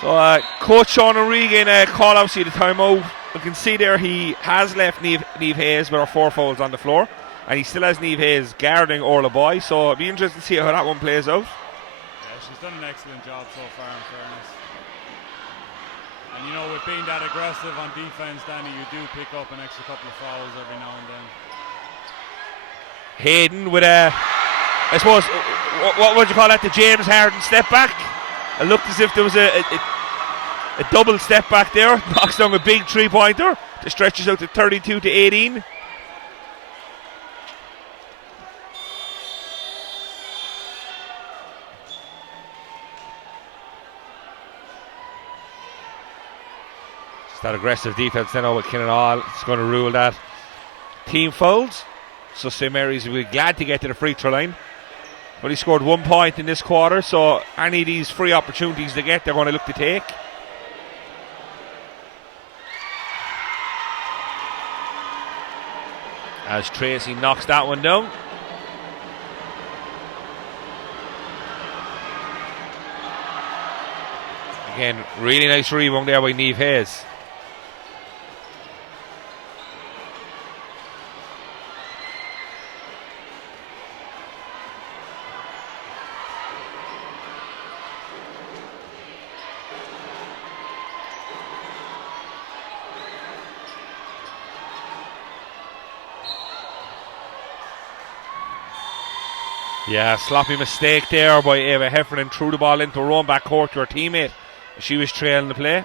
So Coach Sean O'Regan called obviously the timeout. You can see there he has left Niamh Hayes with her 4 fouls on the floor, and he still has Niamh Hayes guarding Orla Boy, so it'll be interesting to see how that one plays out. Yeah, she's done an excellent job so far, in fairness. And you know, with being that aggressive on defense, Danny, you do pick up an extra couple of fouls every now and then. Hayden with I suppose, what would you call that, the James Harden step back? It looked as if there was a double step back there. Knocks down a big 3-pointer that stretches out to 32-18. It's that aggressive defense then with Killenaule. It's going to rule that. Team fouls. So St. Mary's will be glad to get to the free throw line. But he scored 1 point in this quarter, so any of these free opportunities they get, they're going to look to take. As Tracy knocks that one down. Again, really nice rebound there by Niamh Hayes. Yeah, sloppy mistake there by Ava Heffernan. Threw the ball into her own backcourt to her teammate. She was trailing the play.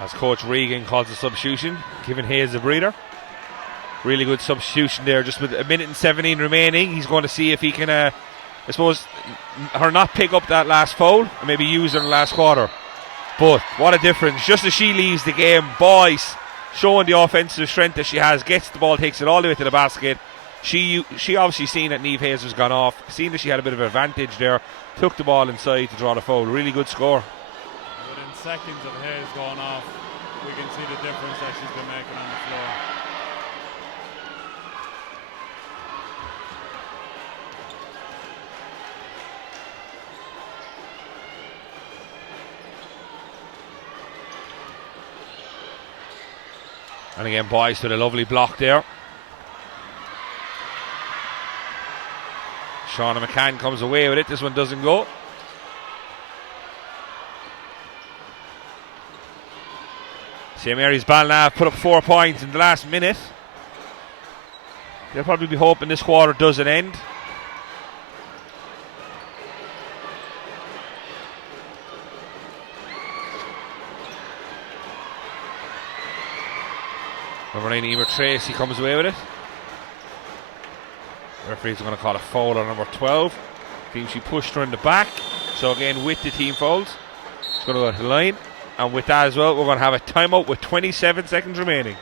As Coach Regan calls a substitution, giving Hayes a breather. Really good substitution there, just with 1:17 remaining. He's going to see if he can, I suppose, her not pick up that last foul and maybe use her in the last quarter. But what a difference. Just as she leaves the game, Boyce, showing the offensive strength that she has, gets the ball, takes it all the way to the basket, She obviously seen that Niamh Hayes was gone off, seen that she had a bit of advantage there, took the ball inside to draw the foul. Really good score. Within seconds of Hayes going off, we can see the difference that she's been making on the floor. And again, Boyce with a lovely block there. Shauna McCann comes away with it. This one doesn't go. St. Mary's Ballina put up 4 points in the last minute. They'll probably be hoping this quarter doesn't end. Number 9, Emer Tracy comes away with it. Referee's going to call a foul on number 12. I think she pushed her in the back. So again, with the team fouls, it's going to go to the line. And with that as well, we're going to have a timeout with 27 seconds remaining.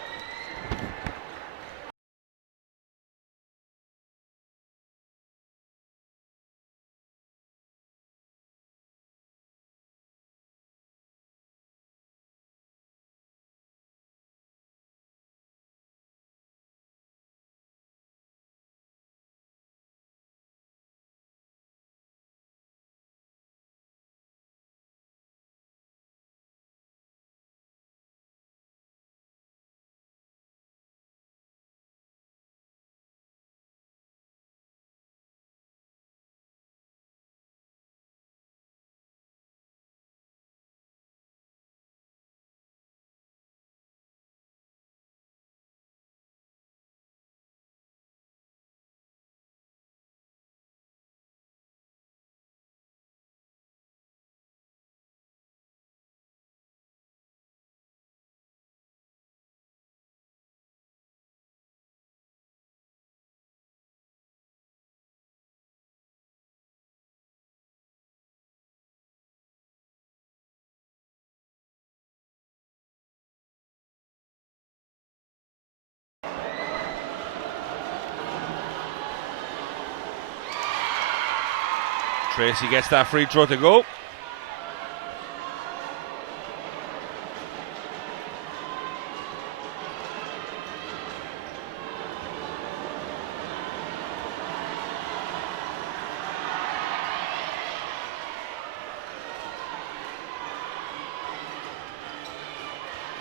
Tracy gets that free throw to go.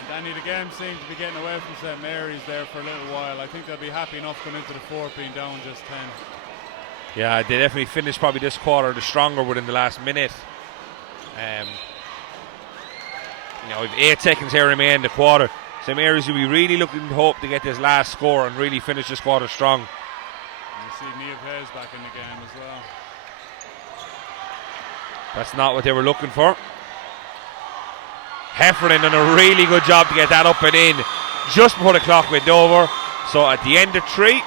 Danny, the game seems to be getting away from St. Mary's there for a little while. I think they'll be happy enough coming into the fourth being down just 10. Yeah, they definitely finished probably this quarter the stronger within the last minute. With 8 seconds here remain in the quarter, St. Mary's will be really looking to hope to get this last score and really finish this quarter strong. And you see Niamh Hayes back in the game as well. That's not what they were looking for. Heffernan done a really good job to get that up and in just before the clock went over. So at the end of 3,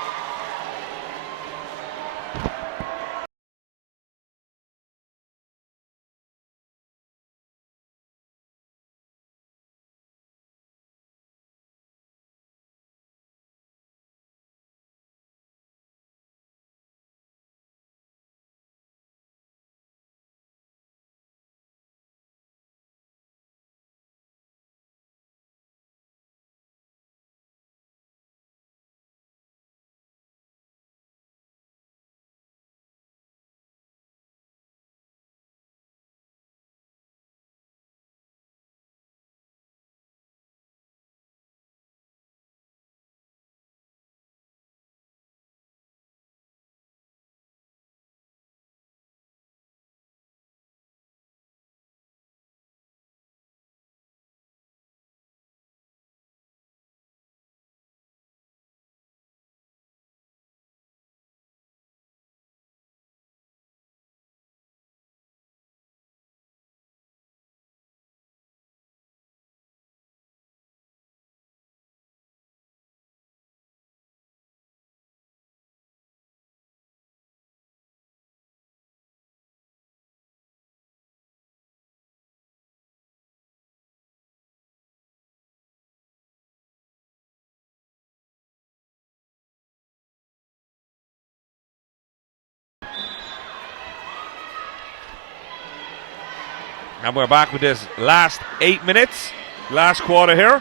And we're back with this last 8 minutes, last quarter here.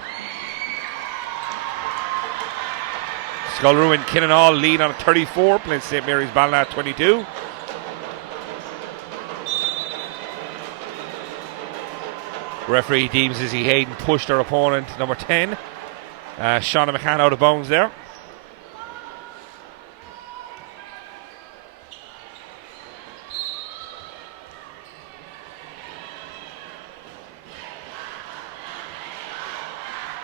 Scoil Ruain Killenaule lead on 34, playing St. Mary's Ballina at 22. Referee deems Izzy Hayden pushed her opponent, number 10. Shauna McCann out of bounds there.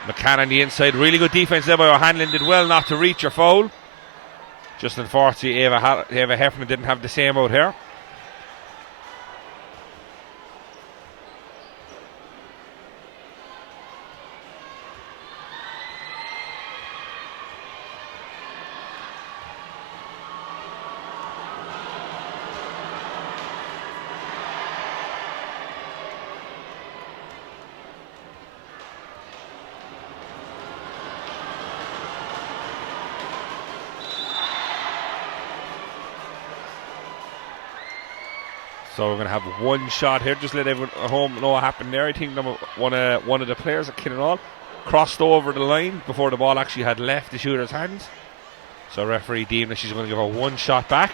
McCann on the inside, really good defence there by O'Hanlon, did well not to reach her foul. Just unfortunately Ava Heffernan didn't have the same out here. So we're going to have one shot here. Just let everyone at home know what happened there. I think one of the players at Killenaule crossed over the line before the ball actually had left the shooter's hands. So referee deemed that she's going to give her one shot back.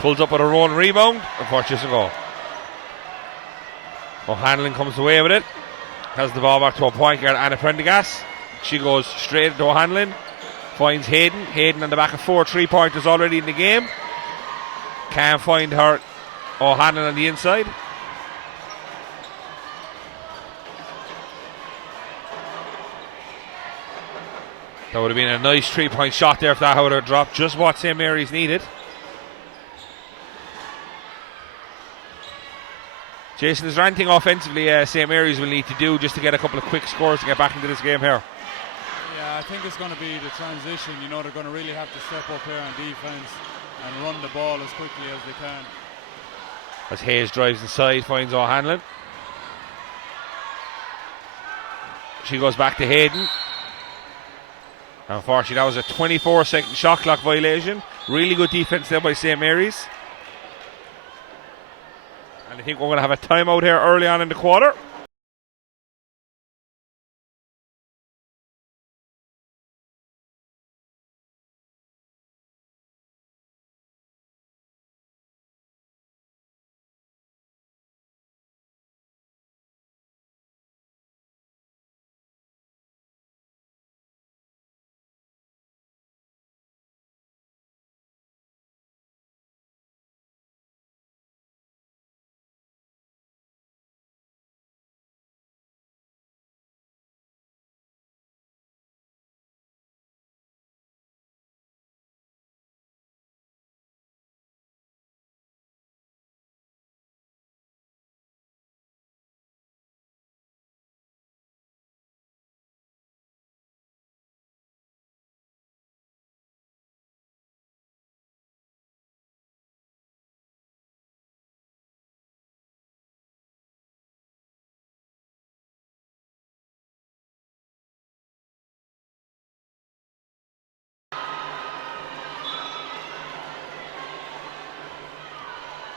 Pulls up with her own rebound. Unfortunately, doesn't go. O'Hanlon comes away with it. Has the ball back to a point guard, Anna Prendergast. She goes straight to O'Hanlon. Finds Hayden. Hayden on the back of 4 3-pointers already in the game. Can't find her. O'Hanlon on the inside. That would have been a nice 3-point shot there if that would have dropped. Just what St. Mary's needed. Jason, is there anything offensively St. Mary's will need to do just to get a couple of quick scores to get back into this game here? Yeah, I think it's going to be the transition. You know, they're going to really have to step up here on defense and run the ball as quickly as they can. As Hayes drives inside, finds O'Hanlon. She goes back to Hayden. Unfortunately, that was a 24-second shot clock violation. Really good defense there by St. Mary's. And I think we're going to have a timeout here early on in the quarter.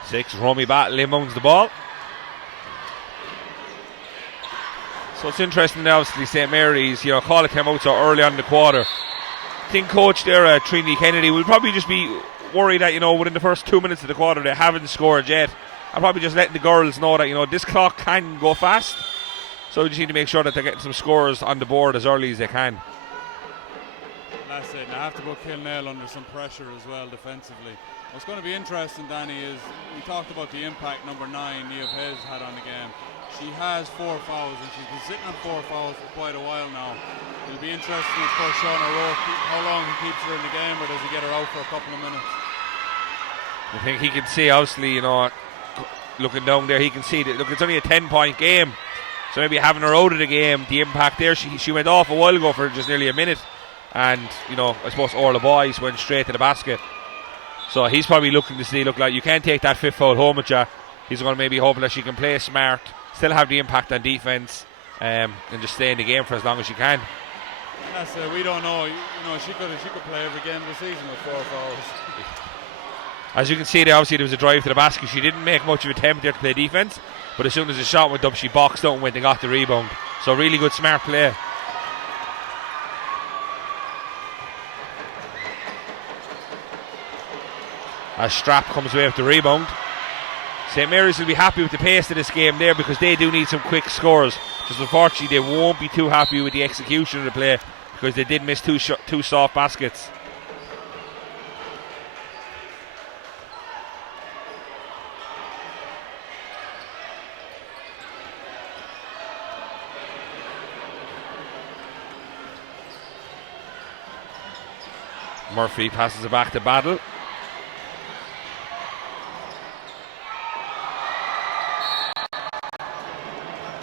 Six, Romy Batley owns the ball. So it's interesting now, obviously, St. Mary's, call it timeout so early on in the quarter. I think coach there, Trinity Kennedy, will probably just be worried that, within the first 2 minutes of the quarter they haven't scored yet. I'm probably just letting the girls know that, this clock can go fast. So we just need to make sure that they're getting some scores on the board as early as they can. That's it. Now I have to put Killenaule under some pressure as well defensively. What's going to be interesting, Danny, is we talked about the impact number 9 Niamh Hayes had on the game. She has 4 fouls and she's been sitting on 4 fouls for quite a while now. It'll be interesting for Sean O'Rourke how long he keeps her in the game, or does he get her out for a couple of minutes? I think he can see, obviously, looking down there, he can see that, look, it's only a 10-point game. So maybe having her out of the game, the impact there, she went off a while ago for just nearly a minute. And, I suppose all the boys went straight to the basket. So he's probably looking to see, like, you can't take that 5th foul home with you. He's going to maybe hoping that she can play smart, still have the impact on defence, and just stay in the game for as long as she can. That's we don't know. She could play every game of the season with 4 fouls. As you can see there, obviously there was a drive to the basket. She didn't make much of an attempt there to play defence, but as soon as the shot went up, she boxed out and went and got the rebound. So really good, smart play. As Strap comes away with the rebound. St. Mary's will be happy with the pace of this game there because they do need some quick scores. Just unfortunately they won't be too happy with the execution of the play because they did miss two soft baskets. Murphy passes it back to Battle.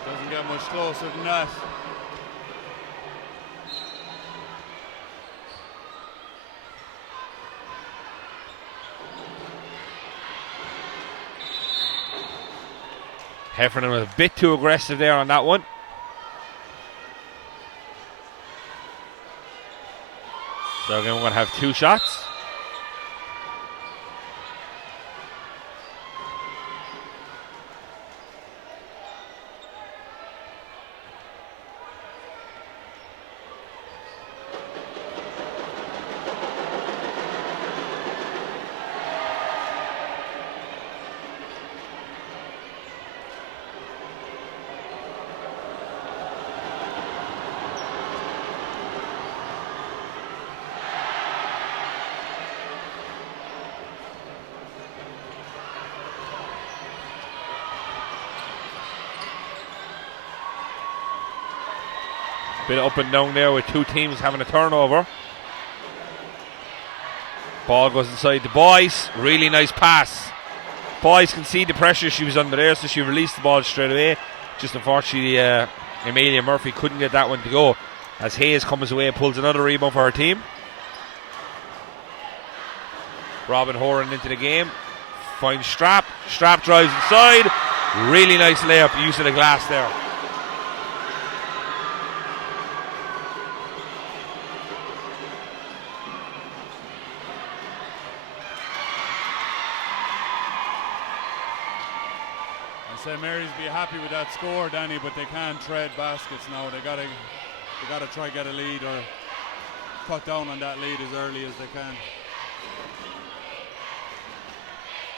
Doesn't get much closer than that. Heffernan was a bit too aggressive there on that one. So again, we're going to have 2 shots. Bit up and down there with 2 teams having a turnover. Ball goes inside the boys. Really nice pass. Boys can see the pressure she was under there, so she released the ball straight away. Just unfortunately, Amelia Murphy couldn't get that one to go. As Hayes comes away and pulls another rebound for her team. Robin Horan into the game. Finds Strap. Strap drives inside. Really nice layup. Use of the glass there. St. Mary's be happy with that score, Danny, but they can't trade baskets now. They gotta try get a lead or cut down on that lead as early as they can.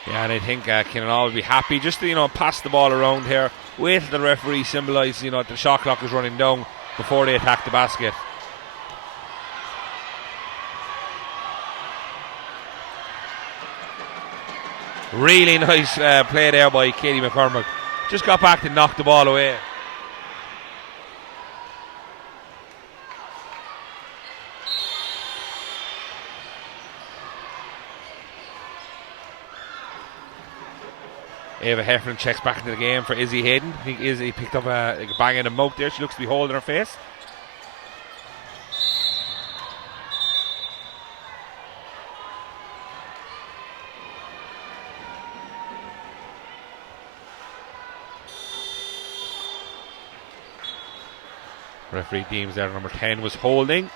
Yeah, and I think Killenaule will be happy just to pass the ball around here. Wait till the referee symbolises the shot clock is running down before they attack the basket. Really nice play there by Katie McCormick. Just got back to knock the ball away. Ava Heffernan checks back into the game for Izzy Hayden. I think Izzy picked up a bang in the mouth there. She looks to be holding her face. Referee deems there number 10 was holding.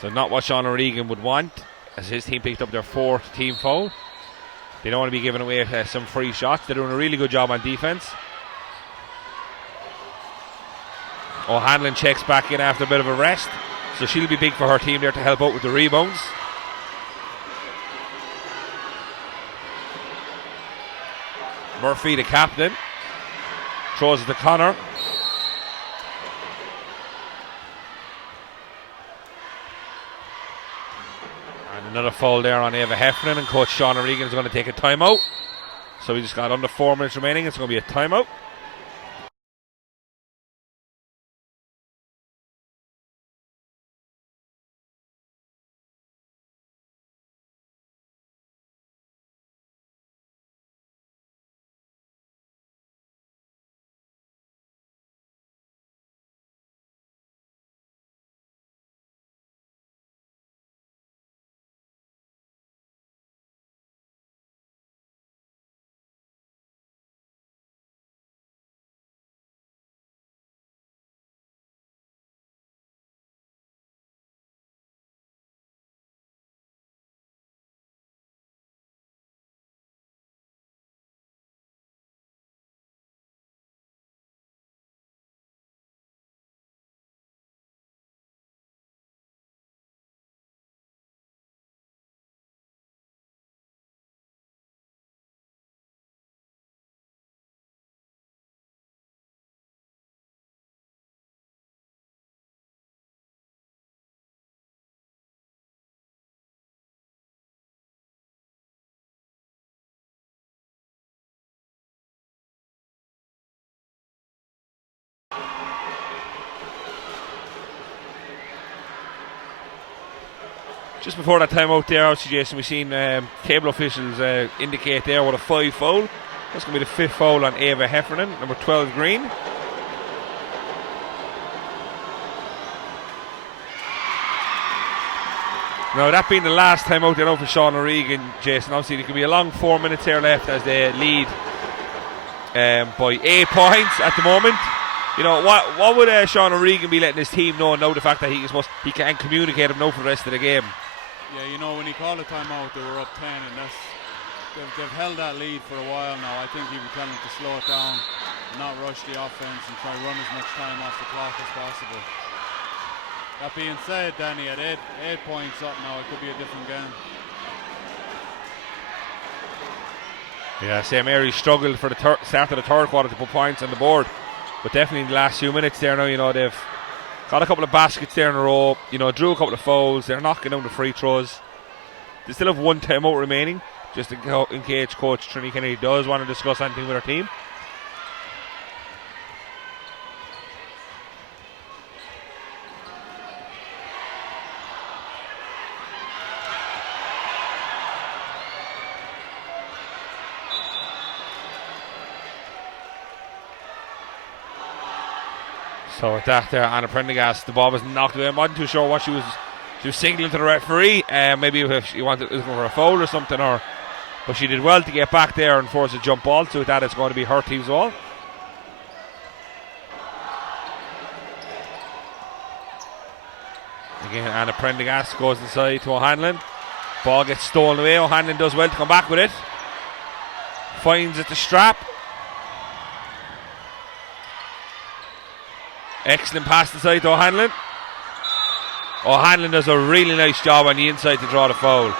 So not what Sean O'Regan would want, as his team picked up their 4th team foul. They don't want to be giving away some free shots. They're doing a really good job on defense. O'Hanlon checks back in after a bit of a rest, so she'll be big for her team there to help out with the rebounds. Murphy, the captain, throws it to Connor. Another foul there on Ava Heffernan, and coach Sean O'Regan is going to take a timeout. So we just got under 4 minutes remaining. It's going to be a timeout. Just before that time out there, obviously, Jason, we've seen cable officials indicate there with a 5 foul. That's going to be the 5th foul on Ava Heffernan, number 12 green. Now, that being the last time out there now for Sean O'Regan, Jason, obviously there could be a long 4 minutes here left as they lead by 8 points at the moment. You know, what would Sean O'Regan be letting his team know the fact that he can't communicate him for the rest of the game? Yeah, you know, when he called a timeout, they were up 10, and they've held that lead for a while now. I think he'd be telling them to slow it down, not rush the offense, and try to run as much time off the clock as possible. That being said, Danny, at 8 points up now, it could be a different game. Yeah, St. Mary's struggled for the start of the third quarter to put points on the board, but definitely in the last few minutes there now, you know, they've got a couple of baskets there in a row, you know, drew a couple of fouls, they're knocking down the free throws. They still have 1 timeout remaining, just in case Coach Trinity Kennedy does want to discuss anything with her team. So with that there, Anna Prendergast, the ball was knocked away. I wasn't too sure what she was signaling to the referee. Maybe if she wanted looking for a foul or something, but she did well to get back there and force a jump ball. So with that, it's going to be her team's ball. Again, Anna Prendergast goes inside to O'Hanlon. Ball gets stolen away. O'Hanlon does well to come back with it. Finds it the strap. Excellent pass inside to O'Hanlon. O'Hanlon does a really nice job on the inside to draw the foul.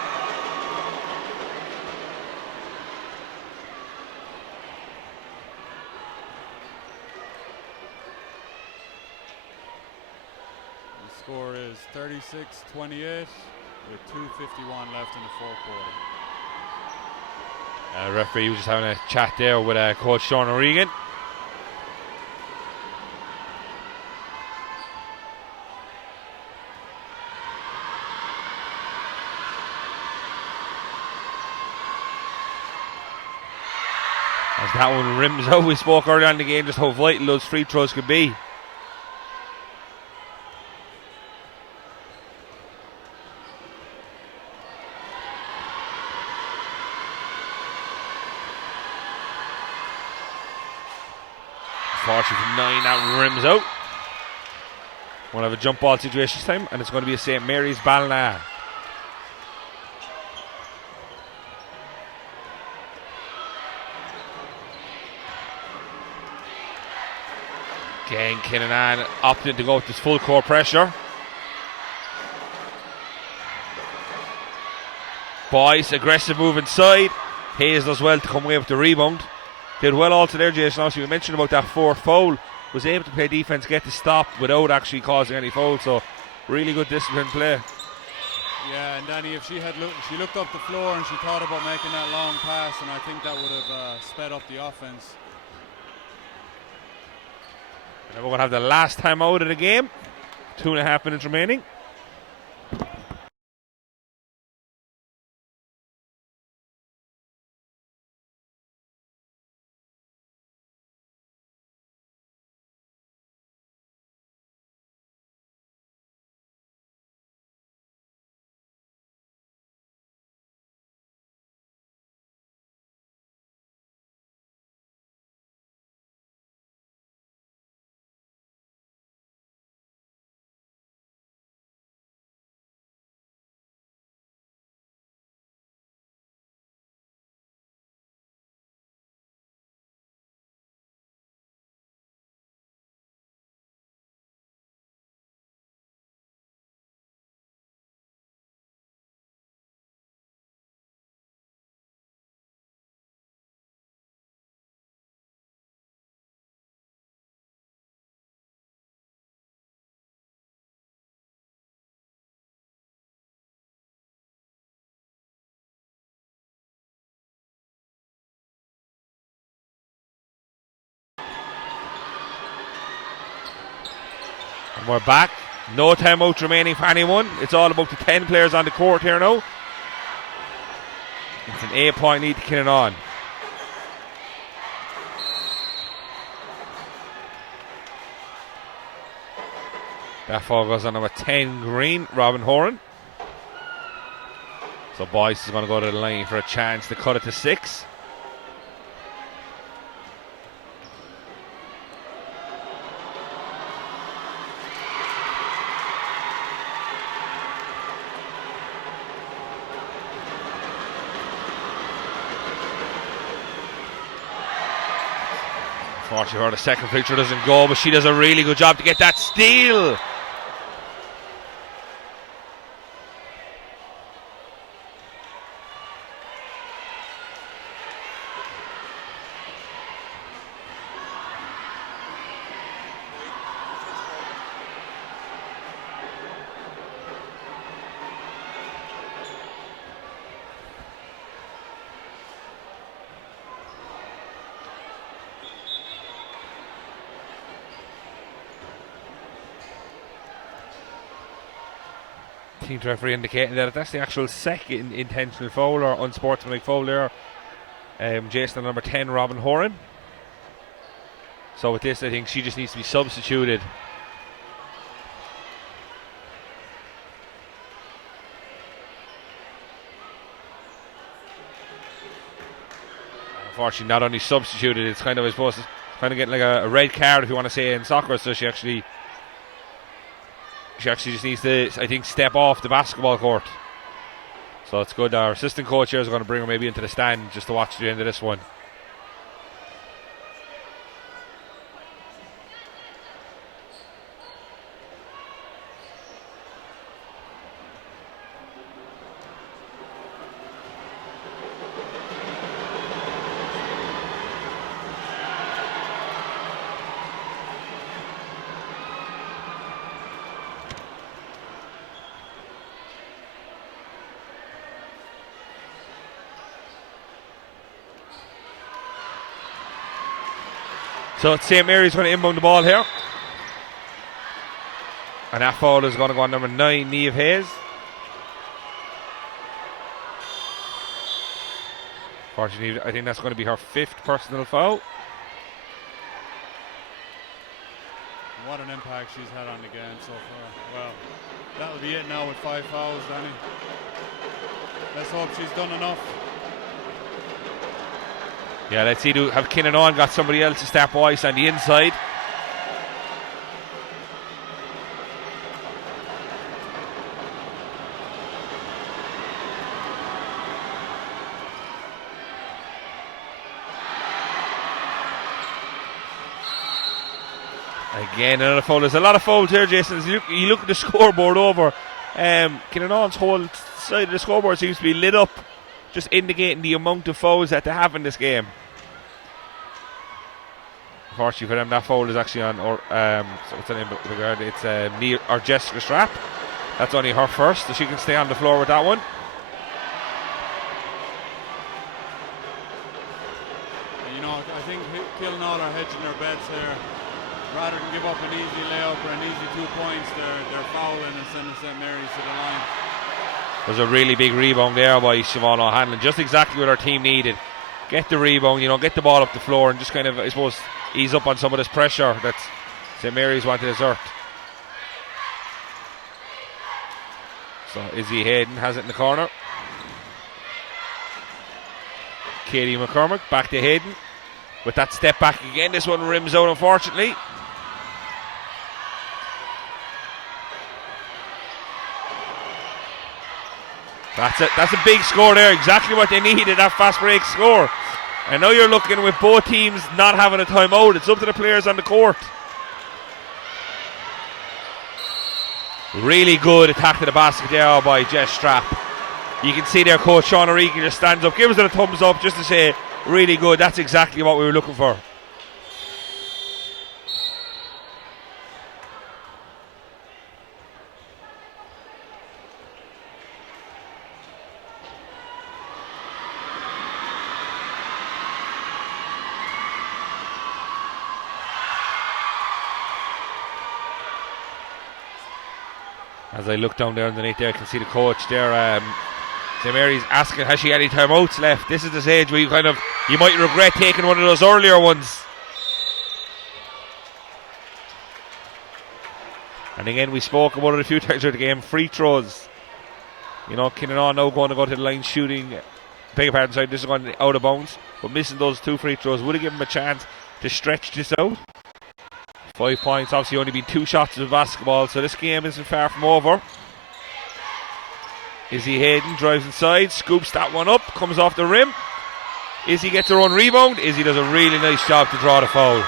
The score is 36-28 with 2:51 left in the fourth quarter. The referee was just having a chat there with Coach Sean O'Regan. As that one rims out, we spoke earlier in the game just how vital those free throws could be. Fortunately from 9, that rims out. We'll have a jump ball situation this time, and it's going to be a St. Mary's Ballina. Again, Killenaule opting to go with this full court pressure. Boyce, aggressive move inside. Hayes does well to come away with the rebound. Did well also there, Jason. Also, we mentioned about that 4th foul. Was able to play defense, get the stop without actually causing any foul. So, really good disciplined play. Yeah, and Danny, if she looked up the floor and she thought about making that long pass, and I think that would have sped up the offense. And we're going to have the last time out of the game. 2.5 minutes remaining. And we're back. No timeout remaining for anyone. It's all about the 10 players on the court here now. It's an 8-point lead to Killenaule. That foul goes on number 10 green, Robin Horan. So Boyce is going to go to the line for a chance to cut it to 6. Unfortunately, the second free throw doesn't go, but she does a really good job to get that steal. Team referee indicating that that's the actual second intentional foul or unsportsmanlike foul there. Jason, number 10, Robin Horan. So with this, I think she just needs to be substituted. Unfortunately, not only substituted, it's kind of, I suppose, it's kind of getting like a red card, if you want to say, in soccer. So she actually just needs to, I think, step off the basketball court. So it's good. Our assistant coach here is going to bring her maybe into the stand just to watch the end of this one. So St. Mary's going to inbound the ball here. And that foul is going to go on number 9, Niamh Hayes. Fortunately, I think that's going to be her 5th personal foul. What an impact she's had on the game so far. Well, that'll be it now with 5 fouls, Danny. Let's hope she's done enough. Yeah, let's see, have Killenaule got somebody else to start Boyce on the inside. Again, another foul. There's a lot of fouls here, Jason. As you look at the scoreboard over, Killenaule's whole side of the scoreboard seems to be lit up, just indicating the amount of fouls that they have in this game. Unfortunately for them, that foul is actually on, so what's her name? It's Neil or Jessica Strapp. That's only her first, so she can stay on the floor with that one. You know, I think Killenaule are hedging their bets here. Rather than give up an easy layup or an easy 2 points, they're fouling and sending St. Mary's to the line. There's a really big rebound there by Siobhan O'Hanlon, just exactly what our team needed. Get the rebound, get the ball up the floor and just kind of, I suppose, ease up on some of this pressure that St. Mary's want to exert. So Izzy Hayden has it in the corner. Katie McCormick back to Hayden with that step back again. This one rims out, unfortunately. That's it. That's a big score there. Exactly what they needed, that fast break score. I know you're looking with both teams not having a timeout. It's up to the players on the court. Really good attack to the basket there by Jess Strapp. You can see their coach Sean O'Regan just stands up, gives it a thumbs up just to say, really good. That's exactly what we were looking for. As I look down there underneath there, I can see the coach there. St. Mary's asking, has she any timeouts left? This is the stage where you might regret taking one of those earlier ones. And again, we spoke about it a few times during the game. Free throws. Killenaule now going to go to the line shooting. Beg your pardon, sorry, this is going out of bounds. But missing those 2 free throws would have given them a chance to stretch this out. 5 points, obviously only been 2 shots of basketball, so this game isn't far from over. Izzy Hayden drives inside, scoops that one up, comes off the rim. Izzy gets her own rebound. Izzy does a really nice job to draw the foul.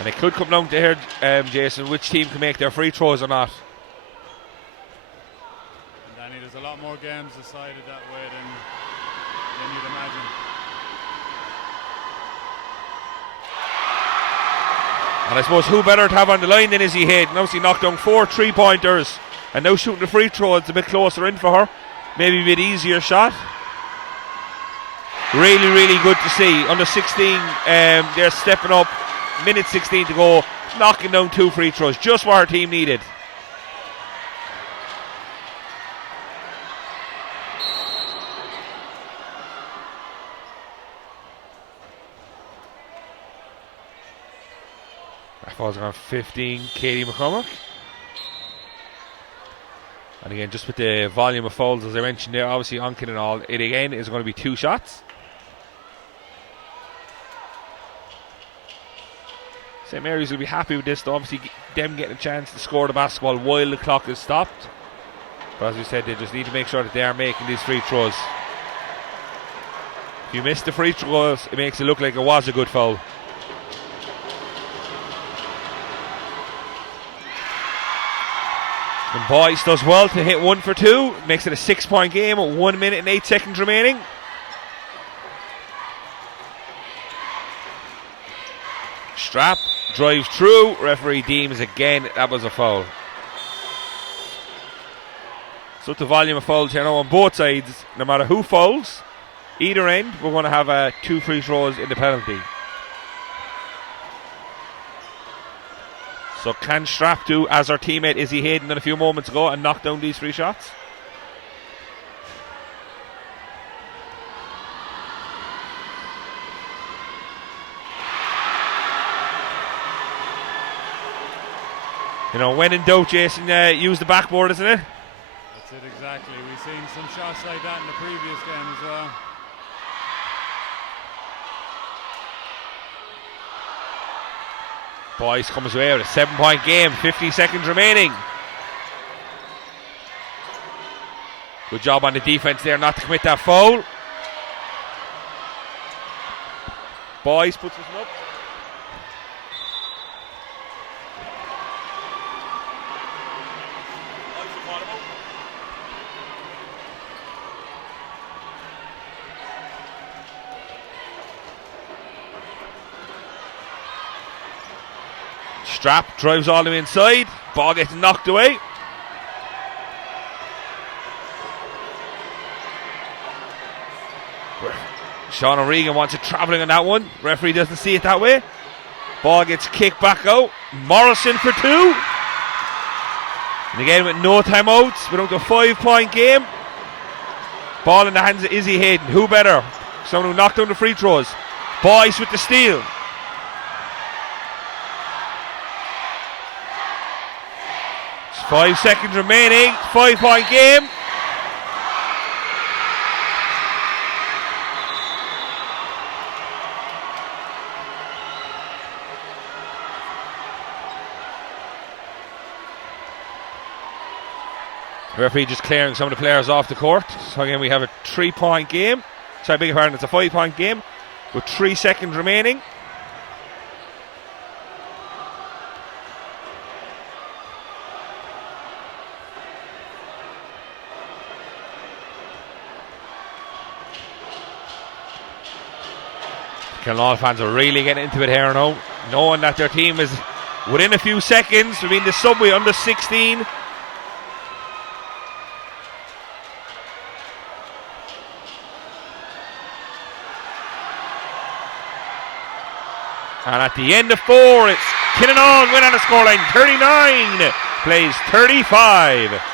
And it could come down to here, Jason, which team can make their free throws or not. Danny, there's a lot more games decided that way than you'd imagine. And I suppose who better to have on the line than Izzy Hayden? Obviously knocked down 4 3-pointers and now shooting the free throw. It's a bit closer in for her. Maybe a bit easier shot. Really, really good to see. Under 16, they're stepping up. Minute 16 to go. Knocking down 2 free throws. Just what her team needed. That falls on 15, Katie McCormack. And again, just with the volume of fouls, as I mentioned there, obviously on Killenaule, it again is going to be 2 shots. St. Mary's will be happy with this, though. Obviously, them getting a chance to score the basketball while the clock is stopped. But as we said, they just need to make sure that they are making these free throws. If you miss the free throws, it makes it look like it was a good foul. And Boyce does well to hit 1 for 2. Makes it a 6-point game at 1 minute and 8 seconds remaining. Strap drives through. Referee deems again that was a foul. So the volume of fouls here now on both sides. No matter who fouls, either end, we're going to have 2 free throws in the penalty. So can Strap do as our teammate Izzy Hayden did a few moments ago and knock down these 3 shots? When in doubt, Jason, use the backboard, isn't it? That's it, exactly. We've seen some shots like that in the previous game as well. Boyce comes away with a 7-point game, 50 seconds remaining. Good job on the defense there not to commit that foul. Boyce puts this one up. Strap drives all the way inside. Ball gets knocked away. Sean O'Regan wants it travelling on that one. Referee doesn't see it that way. Ball gets kicked back out. Morrison for 2. And again with no timeouts. We're up to a 5-point game. Ball in the hands of Izzy Hayden. Who better? Someone who knocked down the free throws. Boyce with the steal. 5 seconds remaining. 5-point game. The referee just clearing some of the players off the court. So again, we have a 3-point game. Sorry, beg your pardon, it's a 5-point game with 3 seconds remaining. Killenaule fans are really getting into it here now, knowing that their team is within a few seconds. We've been the subway under 16. And at the end of 4, it's Killenaule win on the scoreline 39, plays 35.